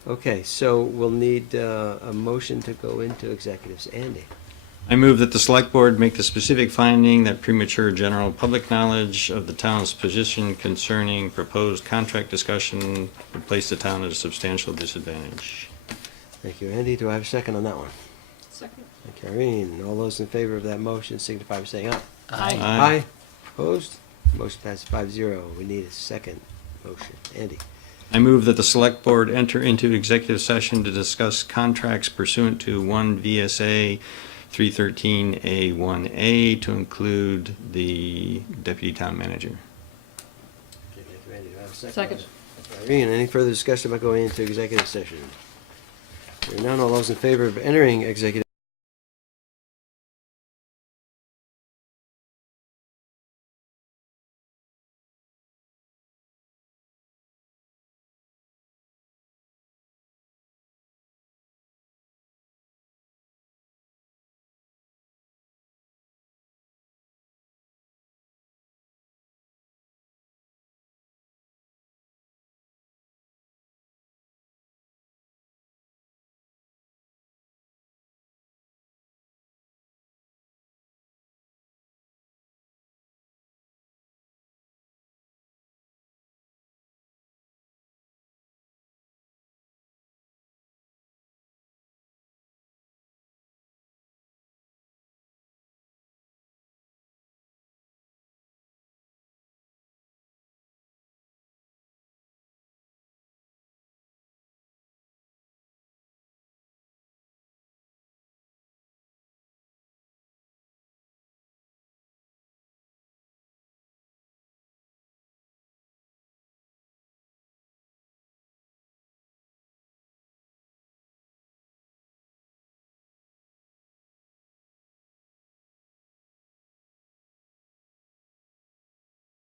Okay, so we'll need a motion to go into executives. Andy? I move that the select board make the specific finding that premature general public knowledge of the town's position concerning proposed contract discussion would place the town at a substantial disadvantage. Thank you, Andy. Do I have a second on that one? Second. Thank you, Irene. All those in favor of that motion signify by saying aye. Aye. Opposed? Motion passes 5-0. We need a second motion. Andy? I move that the select board enter into executive session to discuss contracts pursuant to 1 VSA 313A1A to include the deputy town manager. Thank you, Andy. Do I have a second? Second. Irene, any further discussion about going into executive session? Hearing none, all those in favor of entering executive